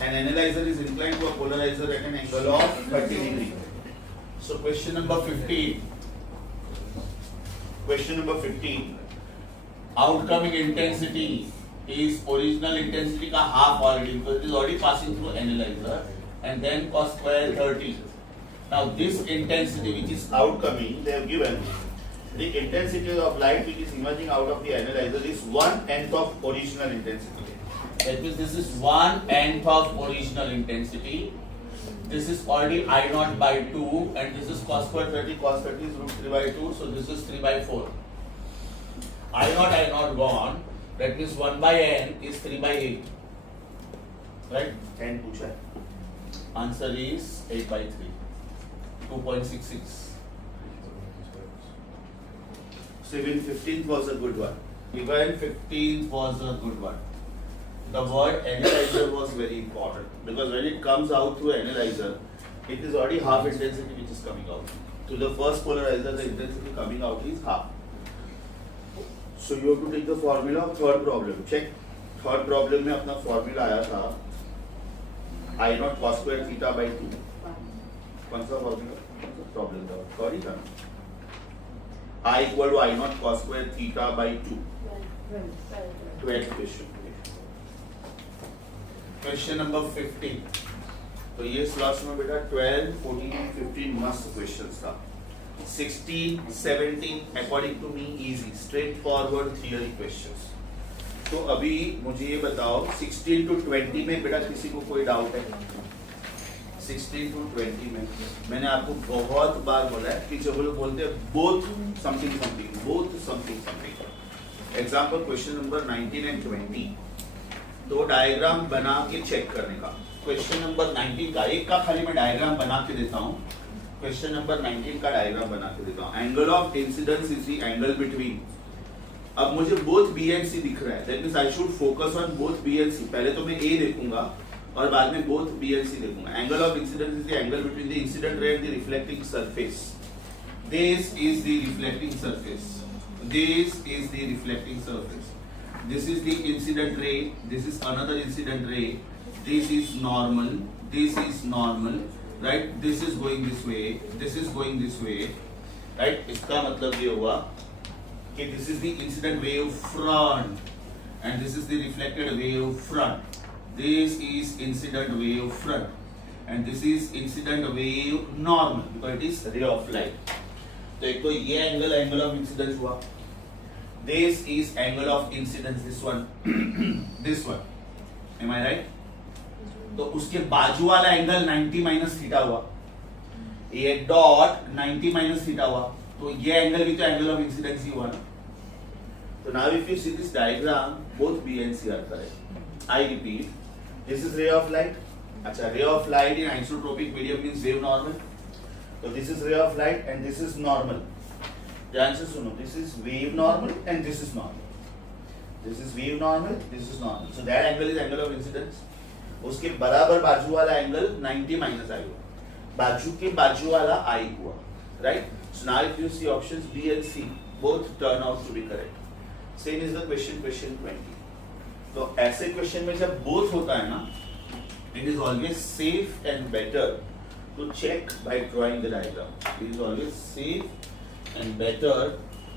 An analyzer is inclined to a polarizer at an angle of 30 degree. So question number 15. Question number 15. Outcoming intensity is original intensity का half already because it is already passing through analyzer and then cos square 30. Now this intensity which is outcoming, they have given the intensity of light which is emerging out of the analyzer is 1/n of original intensity. That means this is 1/n of original intensity. This is already I naught by 2 and this is cos square 30. Cos 30 is root 3 by 2, so this is 3 by 4. I naught gone. That means 1 by n is 3 by 8. Right? 10 पूछा है. Answer is 8 by 3. 2.66. So even 15th was a good one. Even 15th was a good one. The word analyzer was very important because when it comes out through analyzer, it is already half intensity which is coming out. To the first polarizer, the intensity coming out is half. So you have to take the formula of third problem. Check. Third problem में अपना formula आया था I naught cos square theta by 2. कौन सा formula? Problem था. Sorry था. I equal to I naught cos square theta by 2. 12th question. Question number 15. तो ये क्लास में बेटा 12, 14, 15 मस्त क्वेश्चंस था. 16, 17 according to me easy, straightforward theory questions. तो अभी मुझे ये बताओ 16 to 20 में बेटा किसी को कोई डाउट है? 16 to 20 में मैंने आपको बहुत बार बोला है कि जब लोग बोलते हैं both something something, both something something. Example question number 19 and 20. तो डायग्राम बना के चेक करने का. क्वेश्चन नंबर 19 का एक का खाली मैं डायग्राम बना के देता हूँ. क्वेश्चन नंबर 19 का डायग्राम बना के देता हूँ. Angle of incidence is the angle between. अब मुझे बोथ बी एंड सी दिख रहा है. That means I should focus on both B and C. पहले तो मैं ए देखूंगा और बाद में बोथ बी एंड सी देखूंगा. Angle of incidence is the angle between the incident ray and the reflecting surface. This is the reflecting surface. This is the reflecting surface. This is the incident ray. This is another incident ray. This is normal. This is normal. Right? This is going this way. This is going this way. Right? इसका मतलब ये हुआ कि this is the incident wave front and this is the reflected wave front. This is incident wave front and this is incident wave normal because it is ray of light. तो एक तो ये angle of incidence हुआ. This is angle of incidence. This one, this one. Am I right? तो उसके बाजू वाला angle 90 minus theta हुआ. ये डॉट 90 माइनस थीटा हुआ. तो ये एंगल भी तो एंगल ऑफ इंसिडेंस ही हुआ ना. तो now if you see this diagram, both B and C are correct. I repeat, this is ray of light. अच्छा, ray of light in isotropic medium means wave normal. So this is ray of light and this is normal. ध्यान से सुनो. This is wave normal and this is normal. This is wave normal. This is normal. So that angle is angle of incidence. उसके बराबर बाजू वाला angle 90 minus आई हुआ. बाजू के बाजू वाला आई हुआ. Right? So now if you see options B and C, both turn out to be correct. Same is the question 20. तो ऐसे क्वेश्चन में जब both होता है ना, it is always safe and better to check by drawing the diagram. It is always safe and better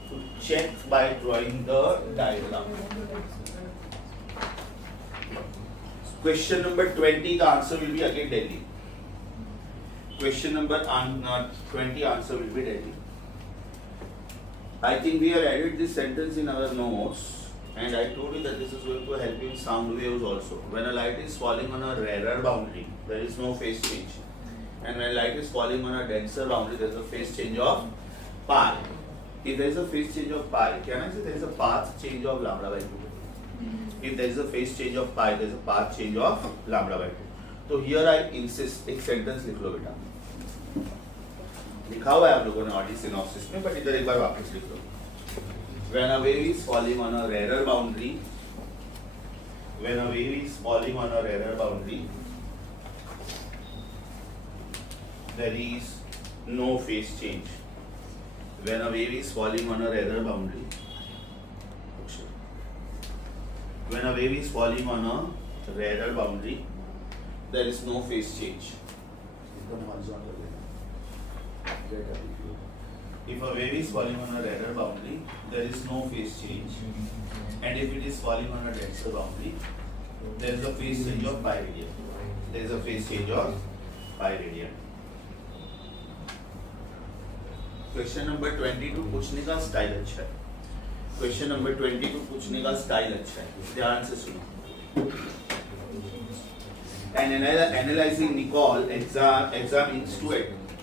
to check by drawing the diagram. Question number 20 the answer will be again Delhi. Question number 20 answer will be Delhi. I think we have added this sentence in our notes and I told you that this is going to help you in sound waves also. When a light is falling on a rarer boundary, there is no phase change. And when light is falling on a denser boundary, there is a phase change of pi. If there is a phase change of pi, can I say there is a path change of lambda by 2? If there is a phase change of pi, there is a path change of lambda by 2. तो here I insist एक sentence लिख लो बेटा. लिखा हुआ है आप लोगों ने ऑडी सिनॉप्सिस में, बट इधर एक बार वापस लिख लो. When a wave is falling on a rarer boundary, when a wave is falling on a error boundary, there is no phase change. When a wave is falling on a error boundary, when a wave is falling on a error boundary, there is no phase change. If a wave is falling on a error boundary, there is no phase change, and if it is falling on a denser boundary, there is a phase change of pi radian. There is a phase change of pi radian. Question number 22 पूछने का style अच्छा है. Question number 22 पूछने का style अच्छा है, ध्यान से सुनो. Analyzing Nicol examines two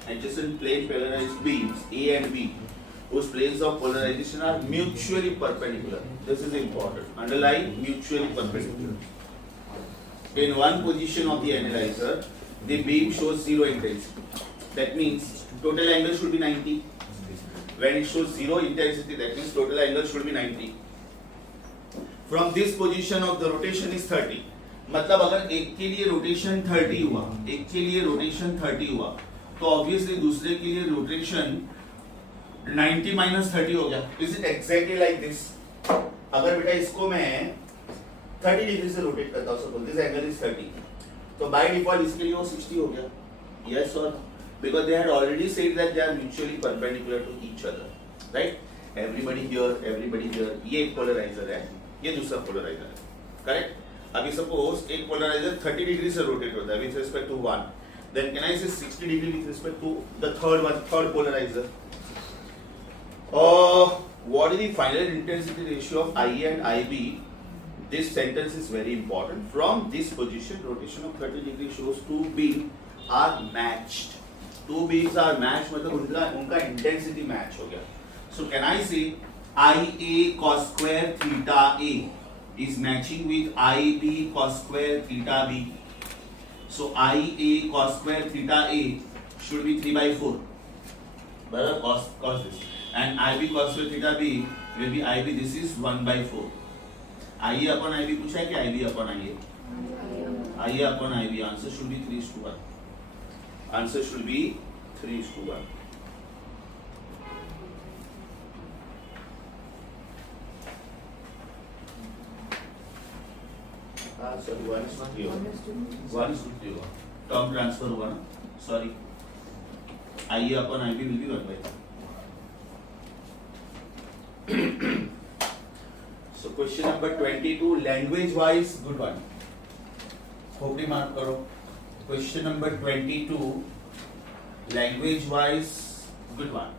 adjacent plane polarized beams A and B whose planes of polarization are mutually perpendicular. This is important. Underline mutually perpendicular. In one position of the analyzer, the beam shows zero intensity. That means total angle should be 90. When it shows zero intensity, that means total angle should be 90. From this position of the rotation is 30. मतलब अगर एक के लिए rotation 30 हुआ, एक के लिए rotation 30 हुआ, तो ऑब्वियसली दूसरे के लिए रोटेशन 90 माइनस 30 हो गया. Is it exactly like this? अगर बेटा इसको मैं 30 डिग्री से रोटेट करता हूँ, सपोज दिस एंगल इज 30, तो बाय डिफॉल्ट इसके लिए वो 60 हो गया. यस और because they had already said that they are mutually perpendicular to each other, right? Everybody here, ये एक polarizer है, ये दूसरा polarizer है, correct? अभी suppose एक polarizer 30 डिग्री से rotate होता है with respect to one, then can I say 60 degree with respect to the third polarizer? What is the final intensity ratio of IA and IB? This sentence is very important. From this position, rotation of 30 degree shows two beams are matched. Two beams are matched, मतलब उनका intensity match हो गया. So can I say IA cos square theta A is matching with IB cos square theta B. So IA cos square theta A should be 3/4. बराबर cos this. And IB cos square theta B will be IB. This is 1/4. IA upon IB पूछा है कि IB upon IA? IA upon IB. Answer should be 3:1. Answer should be 3:1. Sorry, 1 is not here. 1 is not here. Term transfer हुआ ना? Sorry. IA upon IB will be 1/4. So question number 22, language wise, good one. खोपड़ी mark करो. Question number 22, language wise, good one.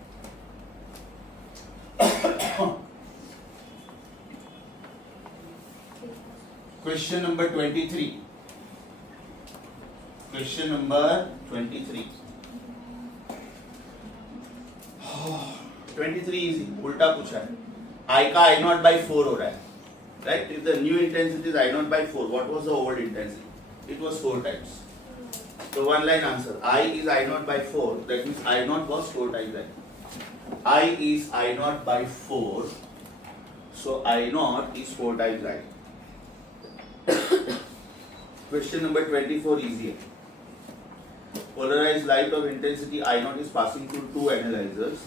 Question number 23. Question number 23. 23 easy. उल्टा पूछा है. I का I0 by 4 हो रहा है. Right? If the new intensity is I0 by 4, what was the old intensity? It was 4 times. So one line answer. I is I0 by 4. That means I0 was 4 times that. I is I0 by 4. So I0 is 4 times that. Question number 24 easy. Polarized light of intensity I0 is passing through two analyzers.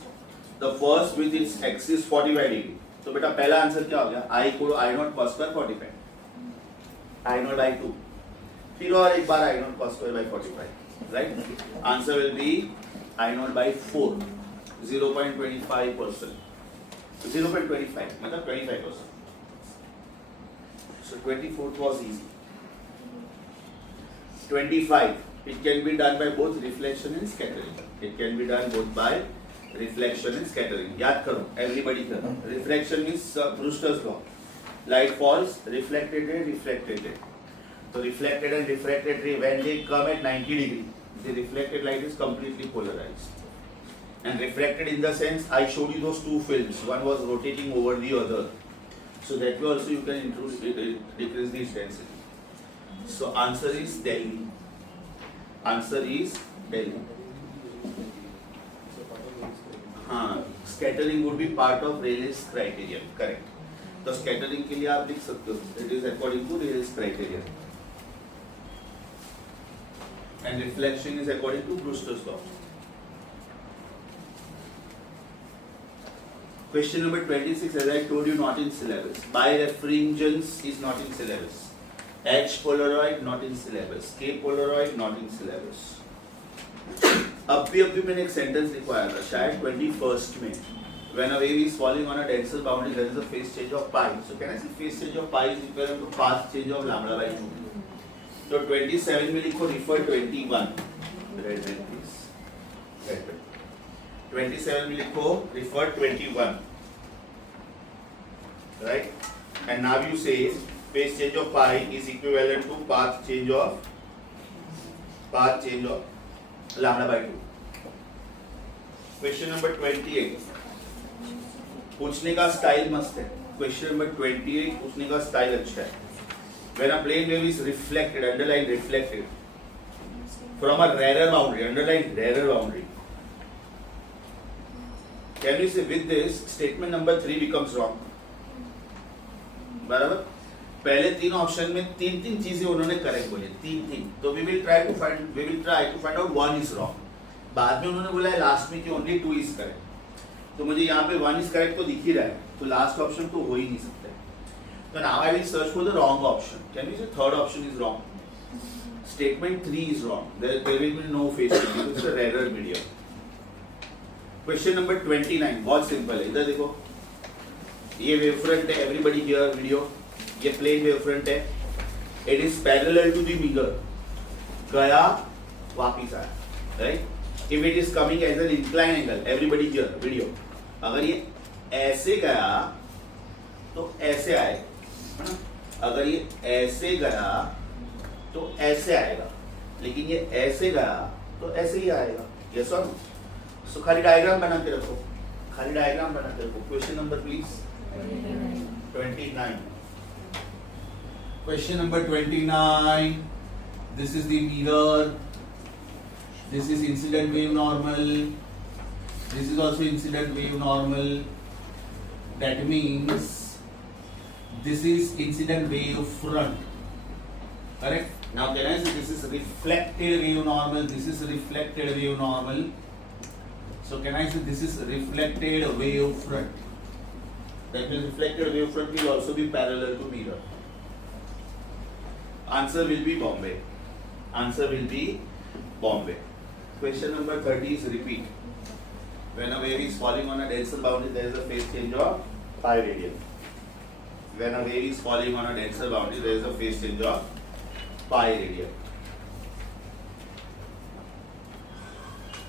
The first with its axis 45 degree. तो बेटा पहला answer क्या हो गया? I equal I0 cos square 45. I0 by 2. फिर और एक बार I0 cos square by 45. Right? Answer will be I0 by 4. 0.25%. 0.25 मतलब 25%. So 24th was easy. 25. It can be done by both reflection and scattering. It can be done both by reflection and scattering. याद करो, everybody करो. Reflection is Brewster's law. Light falls, reflected ray, reflected ray. So reflected and refracted ray, when they come at 90 degree, the reflected light is completely polarized. And refracted in the sense, I showed you those two films. One was rotating over the other. So that way also you can decrease the intensity. So answer is Delhi. Answer is Delhi. Scattering would be part of Rayleigh's criterion. Correct. तो scattering के लिए आप लिख सकते हो, it is according to Rayleigh's criteria, and reflection is according to Brewster's law. Question number 26, as I told you, not in syllabus. Birefringence is not in syllabus. H Polaroid not in syllabus. K Polaroid not in syllabus. अभी मैंने एक sentence लिखवाया था शायद 21st में. When a wave is falling on a tensor boundary, there is a phase change of pi. So can I say phase change of pi is equivalent to path change of lambda by 2? तो 27 में लिखो refer 21. Red pen please. Red pen. 27 में लिखो refer 21, right? And now you say phase change of pi is equivalent to path change of lambda by 2. Question number 28. पूछने का style मस्त है. Question number 28 पूछने का स्टाइल अच्छा है. When a plane wave is reflected, underline reflected, from a rarer boundary, underline rarer boundary. Can you say with this statement number 3 becomes wrong? बराबर. पहले तीन ऑप्शन में तीन चीजें उन्होंने करेक्ट बोली, तीन. तो we will try to find out one is wrong. बाद में उन्होंने बोला है लास्ट में कि only 2 is correct. तो मुझे यहाँ पे 1 is correct तो दिख ही रहा है, तो लास्ट ऑप्शन तो हो ही नहीं सकता. तो now I will search for the wrong option. Can you say third option is wrong? Statement 3 is wrong. There will be no phase change. It's a rarer medium. Question number 29 बहुत simple है. इधर देखो, ये wave front है, everybody here video. ये plane wave front है, it is parallel to the mirror. गया वापिस आया, right? If it is coming as an incline angle, everybody here video. अगर ये ऐसे गया तो ऐसे आएगा, है ना? अगर ये ऐसे गया तो ऐसे आएगा, लेकिन ये ऐसे गया तो ऐसे ही आएगा. यस और नो? सो खाली डायग्राम बना के रखो, question number please 29. Question number 29. This is the mirror, this is incident wave normal, this is also incident wave normal. That means this is incident wave front, correct? Now can I say this is reflected wave normal, this is reflected wave normal. So can I say this is reflected wave front? That means reflected wave front will also be parallel to mirror. Answer will be Bombay. Question number 30 is repeat. When a wave is falling on a denser boundary, there is a phase change of pi radian. When a wave is falling on a denser boundary, there is a phase change of pi radian.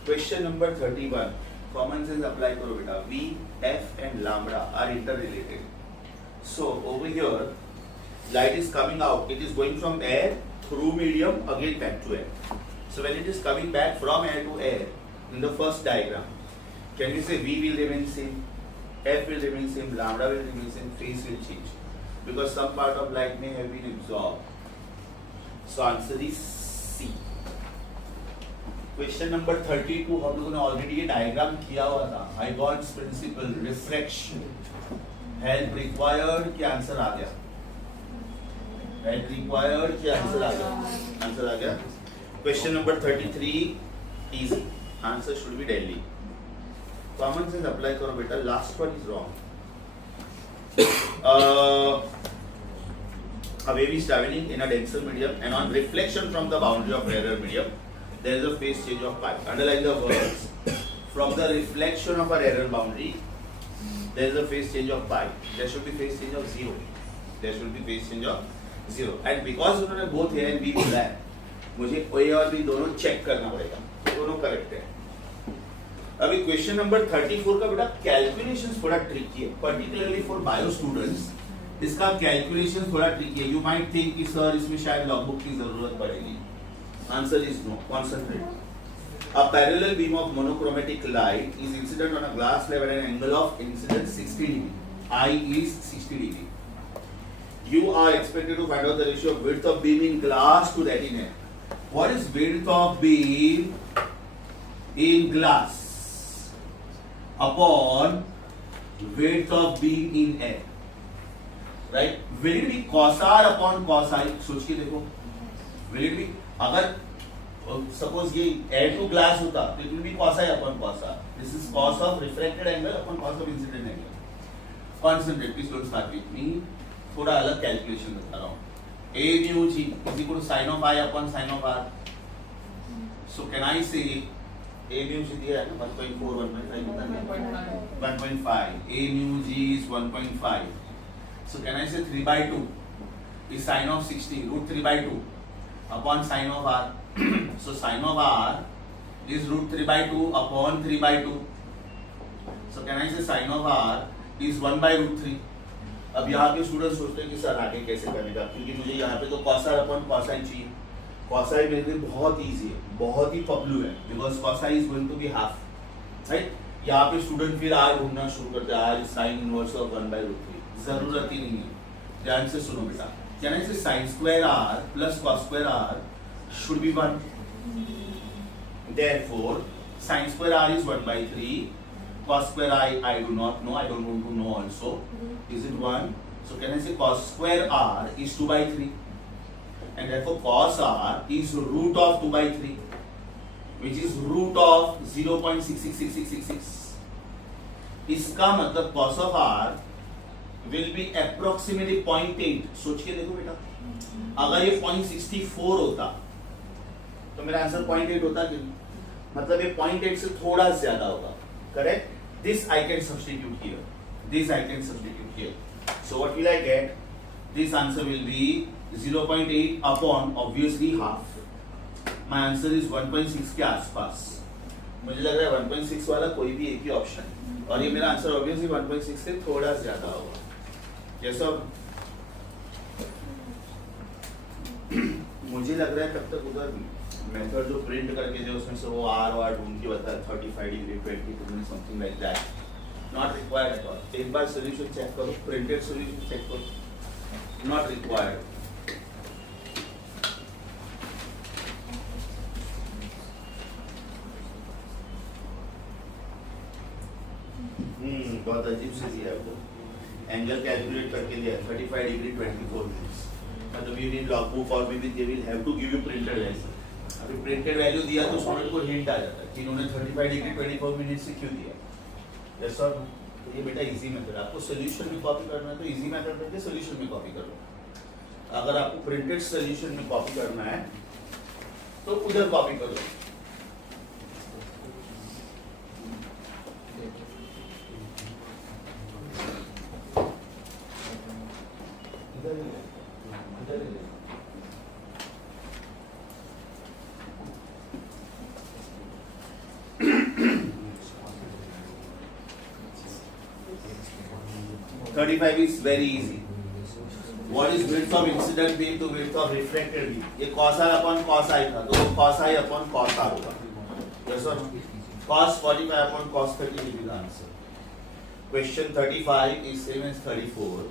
Question number 31. Common sense apply करो बेटा. V, F and lambda are interrelated. So over here, light is coming out. It is going from air through medium again back to air. So when it is coming back from air to air, in the first diagram, can we say V will remain same, F will remain same, lambda will remain same, phase will change because some part of light may have been absorbed. So answer is C. Question number 32 हम लोगों ने already ये diagram किया हुआ था. हाइगॉन्स principal, refraction, help required, क्या answer आ गया? Help required, क्या आंसर आ गया? Question number 33 easy, answer should be Delhi. Common sense apply करो बेटा. Last one is wrong. A wave is traveling in a denser medium and on reflection from the boundary of rarer medium, there is a phase change of pi. Underline the words. From the reflection of a rarer boundary, there is a phase change of pi. There should be phase change of 0. And because उन्होंने both A and B बोला है, मुझे A और B दोनों check करना पड़ेगा, दोनों correct है. अभी क्वेश्चन नंबर 34 का बेटा कैलकुलेशंस थोड़ा ट्रिकी है, पर्टिकुलरली फॉर बायो स्टूडेंट्स. इसका कैलकुलेशन थोड़ा ट्रिकी है. यू माइट थिंक कि सर इसमें शायद लॉगबुक की जरूरत पड़ेगी. Answer is no. Concentrate. A parallel beam of monochromatic light is incident on a glass slab at an angle of incidence 60 degree. I is 60 degree. You are expected to find out the ratio of width of beam in glass to that in air. What is width of beam in glass upon width of beam in air? Right? Will it be cos r upon cos i? सोच के देखो, will it be, अगर suppose ये air to glass होता तो it will be cos i upon cos r. This is cos of refracted angle upon cos of incident angle. Concentrate, please don't start with me. थोड़ा अलग calculation बता रहा हूँ. a mu g is equal to sin of i upon sin of r. So can I say a mu g दिया है ना 1.4 1.5. a mu g is 1.5. So can I say 3 by 2 is sin of 60 root 3 by 2 upon sin of r. So sin of r is root 3 by 2 upon 3 by 2. So can I say sin of r is 1 by root 3. अब यहाँ पे student सोचते हैं कि sir आगे कैसे करने का, क्योंकि मुझे यहाँ पे तो cos r upon cos i चाहिए. cos i मेरे लिए बहुत इजी है, बहुत ही पपलू है, because cos i is going to be half, right? यहाँ पे स्टूडेंट फिर r ढूंढना शुरू करते हैं, r sin inverse of 1 by root 3. जरूरत ही नहीं है. ध्यान से सुनो बेटा. कैन आई से sin square r plus cos square r should be 1. Therefore sin square r is 1 by 3. Cos square I do not know. I don't want to know also. Is it 1? So can I say cos square r is 2 by 3, and therefore cos r is root of 2 by 3, which is root of 0.666666. इसका मतलब cos of r will be approximately 0.8. सोच के देखो बेटा, अगर ये 0.64 होता तो मेरा आंसर 0.8 होता कि मतलब ये 0.8 से थोड़ा ज्यादा होगा. Correct? This I can substitute here. This I can substitute here. So what will I get? This answer will be 0.8 upon obviously half. My answer is 1.6 के आसपास. मुझे लग रहा है 1.6 वाला कोई भी एक ही ऑप्शन, और ये मेरा आंसर obviously 1.6 से थोड़ा ज्यादा होगा. Yes or no? मुझे लग रहा है तब तक उधर मेथड जो प्रिंट करके जो उसमें से वो आर वार ढूंढ के बताया 35 degree 20 degree something like that, not required at all. एक बार सॉल्यूशन चेक करो, प्रिंटेड सॉल्यूशन चेक करो, नॉट रिक्वायर्ड. बहुत अजीब से दिया है वो, एंगल कैलकुलेट करके दिया 35 डिग्री 24 मिनट्स. मतलब यू नीड लॉगबुक और maybe they will have to give you printed value. अभी प्रिंटेड वैल्यू दिया तो स्टूडेंट को हिंट आ जाता है कि इन्होंने 35 डिग्री 24 मिनट से क्यों दिया. यस और नो? तो ये बेटा इजी मेथड. आपको सॉल्यूशन में कॉपी करना है तो इजी मेथड करके सॉल्यूशन में कॉपी कर लो. अगर आपको प्रिंटेड सॉल्यूशन में कॉपी करना है तो उधर कॉपी कर लो. इधर 35 is very easy. What is width of incident beam to width of refracted beam? ये cos r upon cos i था, तो cos i upon cos r होगा. Yes or no? Cos 45 upon cos 30 will be the answer. Question 35 is same as 34.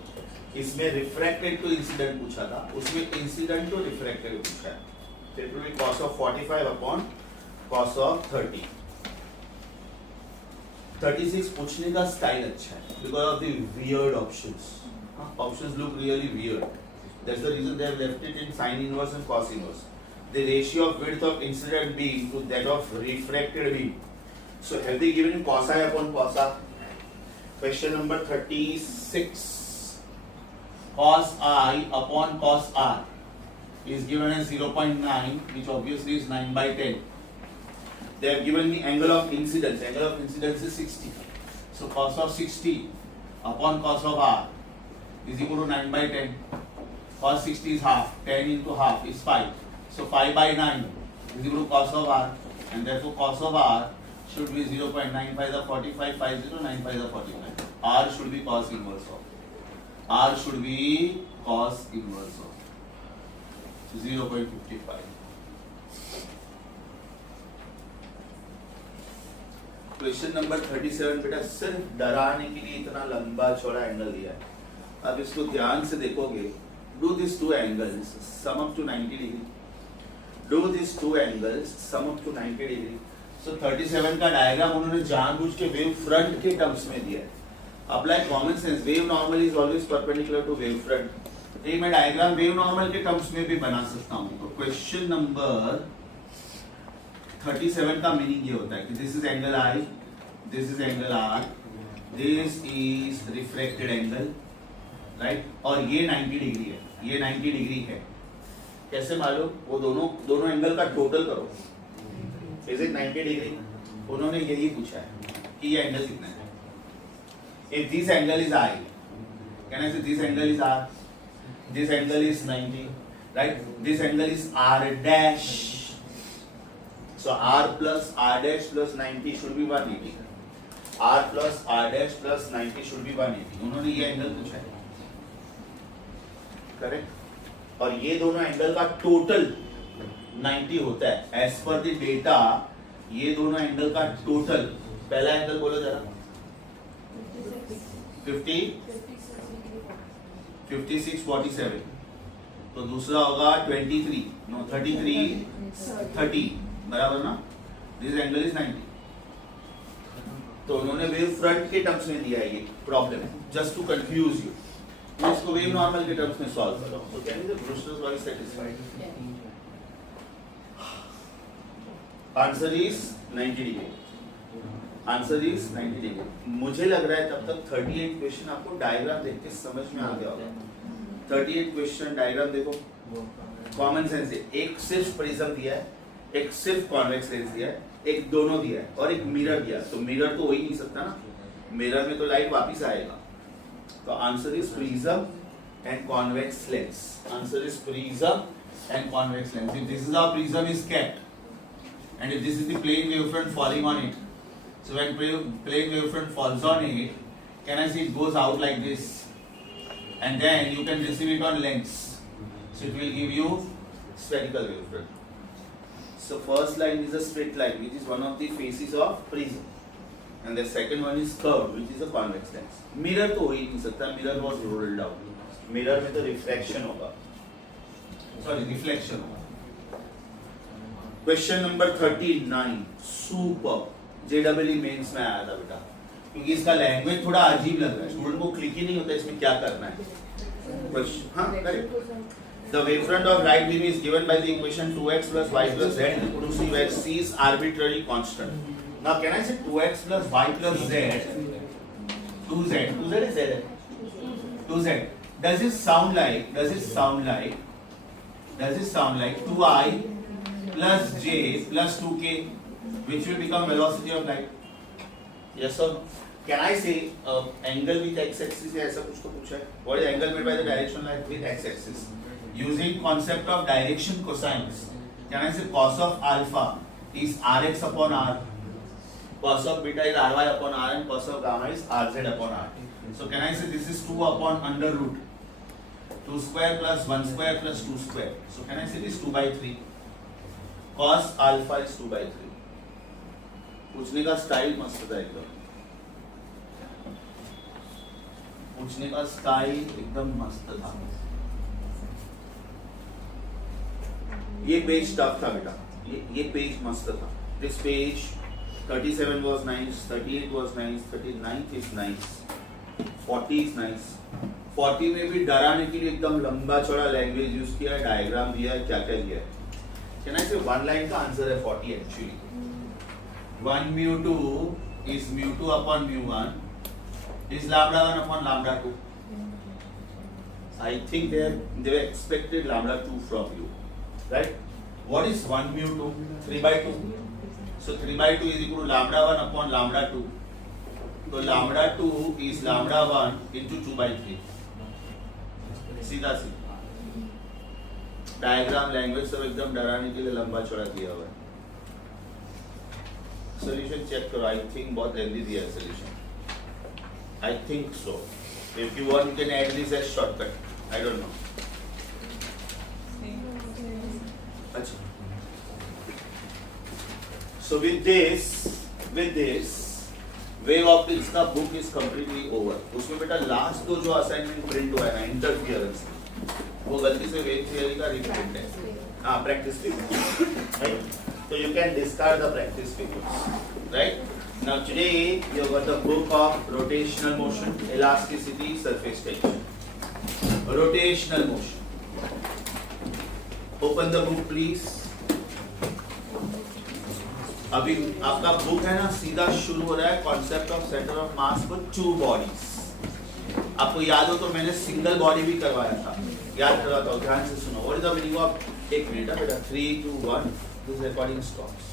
इसमें refracted to incident पूछा था, उसमें incident to refracted पूछा है. So it will be cos of 45 upon cos of 30. 36 पूछने का style अच्छा है because of the weird options. Options look really weird. That's the reason they have left it in sin inverse and cos inverse. The ratio of width of incident beam to that of refracted beam. So have they given cos I upon cos R? Question number 36. Cos I upon cos R is given as 0.9, which obviously is 9 by 10. They have given me angle of incidence. Angle of incidence is 60. So cos of 60 upon cos of R is equal to 9 by 10. Cos 60 is half. 10 into half is 5. So 5 by 9 is equal to cos of R. And therefore cos of R should be 0.95 the 45, 50, 95 the 45. R should be cos inverse of. R should be cos inverse of 0.55. Question number 37 बेटा सिर्फ डराने के लिए इतना लंबा चौड़ा angle दिया है. अब इसको ध्यान से देखोगे. Do this two angles sum up to 90 degree. Do this two angles sum up to 90 degree. So 37 का डायग्राम उन्होंने जानबूझ के वेव फ्रंट के टर्म्स में दिया है. Apply common sense. Wave normal is always perpendicular to wave front. एक मैं डायग्राम वेव नॉर्मल के टर्म्स में भी बना सकता हूँ. तो क्वेश्चन नंबर 37 का मीनिंग ये होता है कि this is angle I, this is angle R, this is refracted angle, right, और ये 90 डिग्री है, ये 90 डिग्री है. कैसे मालूम? वो दोनों एंगल का टोटल करो. Is it 90 degree? उन्होंने यही पूछा है कि ये एंगल कितना है. If this angle is I, can I say this angle is R? This angle is 90, right? This angle is R dash. So R plus R dash plus 90 should be 180. R plus R dash plus 90 should be 180. उन्होंने ये angle पूछा है, correct? और ये दोनों angle का total 90 होता है. एज पर द डेटा ये दोनों एंगल का टोटल, पहला एंगल बोलो जरा. 56, 47. तो दूसरा होगा 23, नो 33, 30, बराबर ना. This angle is 90. तो उन्होंने वेव फ्रंट के टर्म्स में दिया है ये problem, just to confuse you. मैं इसको वेव नॉर्मल के टर्म्स में सॉल्व कर रहा हूं. तो can you Brewster's law is satisfied? Answer is 90 degree. Answer is 90 degree. मुझे लग रहा है तब तक 38 क्वेश्चन आपको डायग्राम देख के समझ में आ गया होगा. 38 क्वेश्चन डायग्राम देखो, कॉमन सेंस है. एक सिर्फ प्रिज्म दिया है, एक सिर्फ कॉन्वेक्स लेंस दिया है, एक दोनों दिया है और एक मिरर दिया है. तो मिरर तो हो ही नहीं सकता ना, मिरर में तो लाइट वापिस आएगा. तो answer is prism and convex lens. Answer is prism and convex lens. If this is how prism is kept and if this is the plane wavefront falling on it, so when plane wavefront falls on it, can I say it goes out like this, and then you can receive it on lens, so it will give you spherical wavefront. So first line is a straight line, which is one of the faces of prism, and the second one is curved, which is a convex lens. Mirror तो हो ही नहीं सकता, mirror was rolled out. Mirror में तो refraction होगा, sorry reflection होगा. Question number 39 super JEE Mains में आया था बेटा, क्योंकि इसका लैंग्वेज थोड़ा अजीब लग रहा है, स्टूडेंट को क्लिक ही नहीं होता इसमें क्या करना है. हाँ correct. The wavefront of light beam is given by the equation 2x plus y plus z equal to c, where c is arbitrary constant. Now can I say 2x plus y plus z, 2z is z, 2z. Does it sound like 2i plus j plus 2k, which will become velocity of light? Yes or no? Can I say angle with x-axis है, ऐसा कुछ तो पूछा है. What is angle made by the direction light with x-axis? Using concept of direction cosines, can I say cos of alpha is rx upon r, cos of beta is ry upon r, and cos of gamma is rz upon r. So can I say this is 2 upon under root 2 square plus 1 square plus 2 square. So can I say this 2 by 3? Cos alpha is 2 by 3. पूछने का style मस्त था एकदम, पूछने का style एकदम मस्त था. ये पेज टफ था बेटा, ये पेज मस्त था. This page 37 was nice, 38 was nice, 39 is nice, 40 is nice. 40 में भी डराने के लिए एकदम लंबा चौड़ा लैंग्वेज यूज किया, डायग्राम दिया है, क्या क्या दिया है. Can I say one line का आंसर है 40 actually. 1 mu 2 is mu 2 upon mu 1 is lambda 1 upon lambda 2. I think they were expected lambda 2 from you, right? What is 1 mu 2? 3 by 2. So 3 by 2 is equal to lambda 1 upon lambda 2. So lambda 2 is lambda 1 into 2 by 3. सीधा सीधा diagram language सब एकदम डराने के लिए लंबा चौड़ा दिया हुआ है. सोल्यूशन चेक करो. आई थिंक बहुत लेंथी दिया है solution. I think so. If you want you can add this as shortcut. I don't know. अच्छा. So with this wave optics का book is completely over. उसमें बेटा लास्ट तो जो असाइनमेंट प्रिंट हुआ है ना इंटरफियरेंस, वो गलती से वेव थियरी का रिप्रिंट है. Practice paper, right? तो you can discard the practice papers, right? Now today you have got the book of rotational motion, elasticity, surface tension. Rotational motion. Open the book please. अभी आपका book है ना, सीधा शुरू हो रहा है concept of centre of mass for two bodies. आपको याद हो तो मैंने सिंगल बॉडी भी करवाया था, याद करवाता हूँ, ध्यान से सुनो. What is the meaning of, एक मिनट बेटा, 3 2 1 दिस रिकॉर्डिंग स्टॉप्स.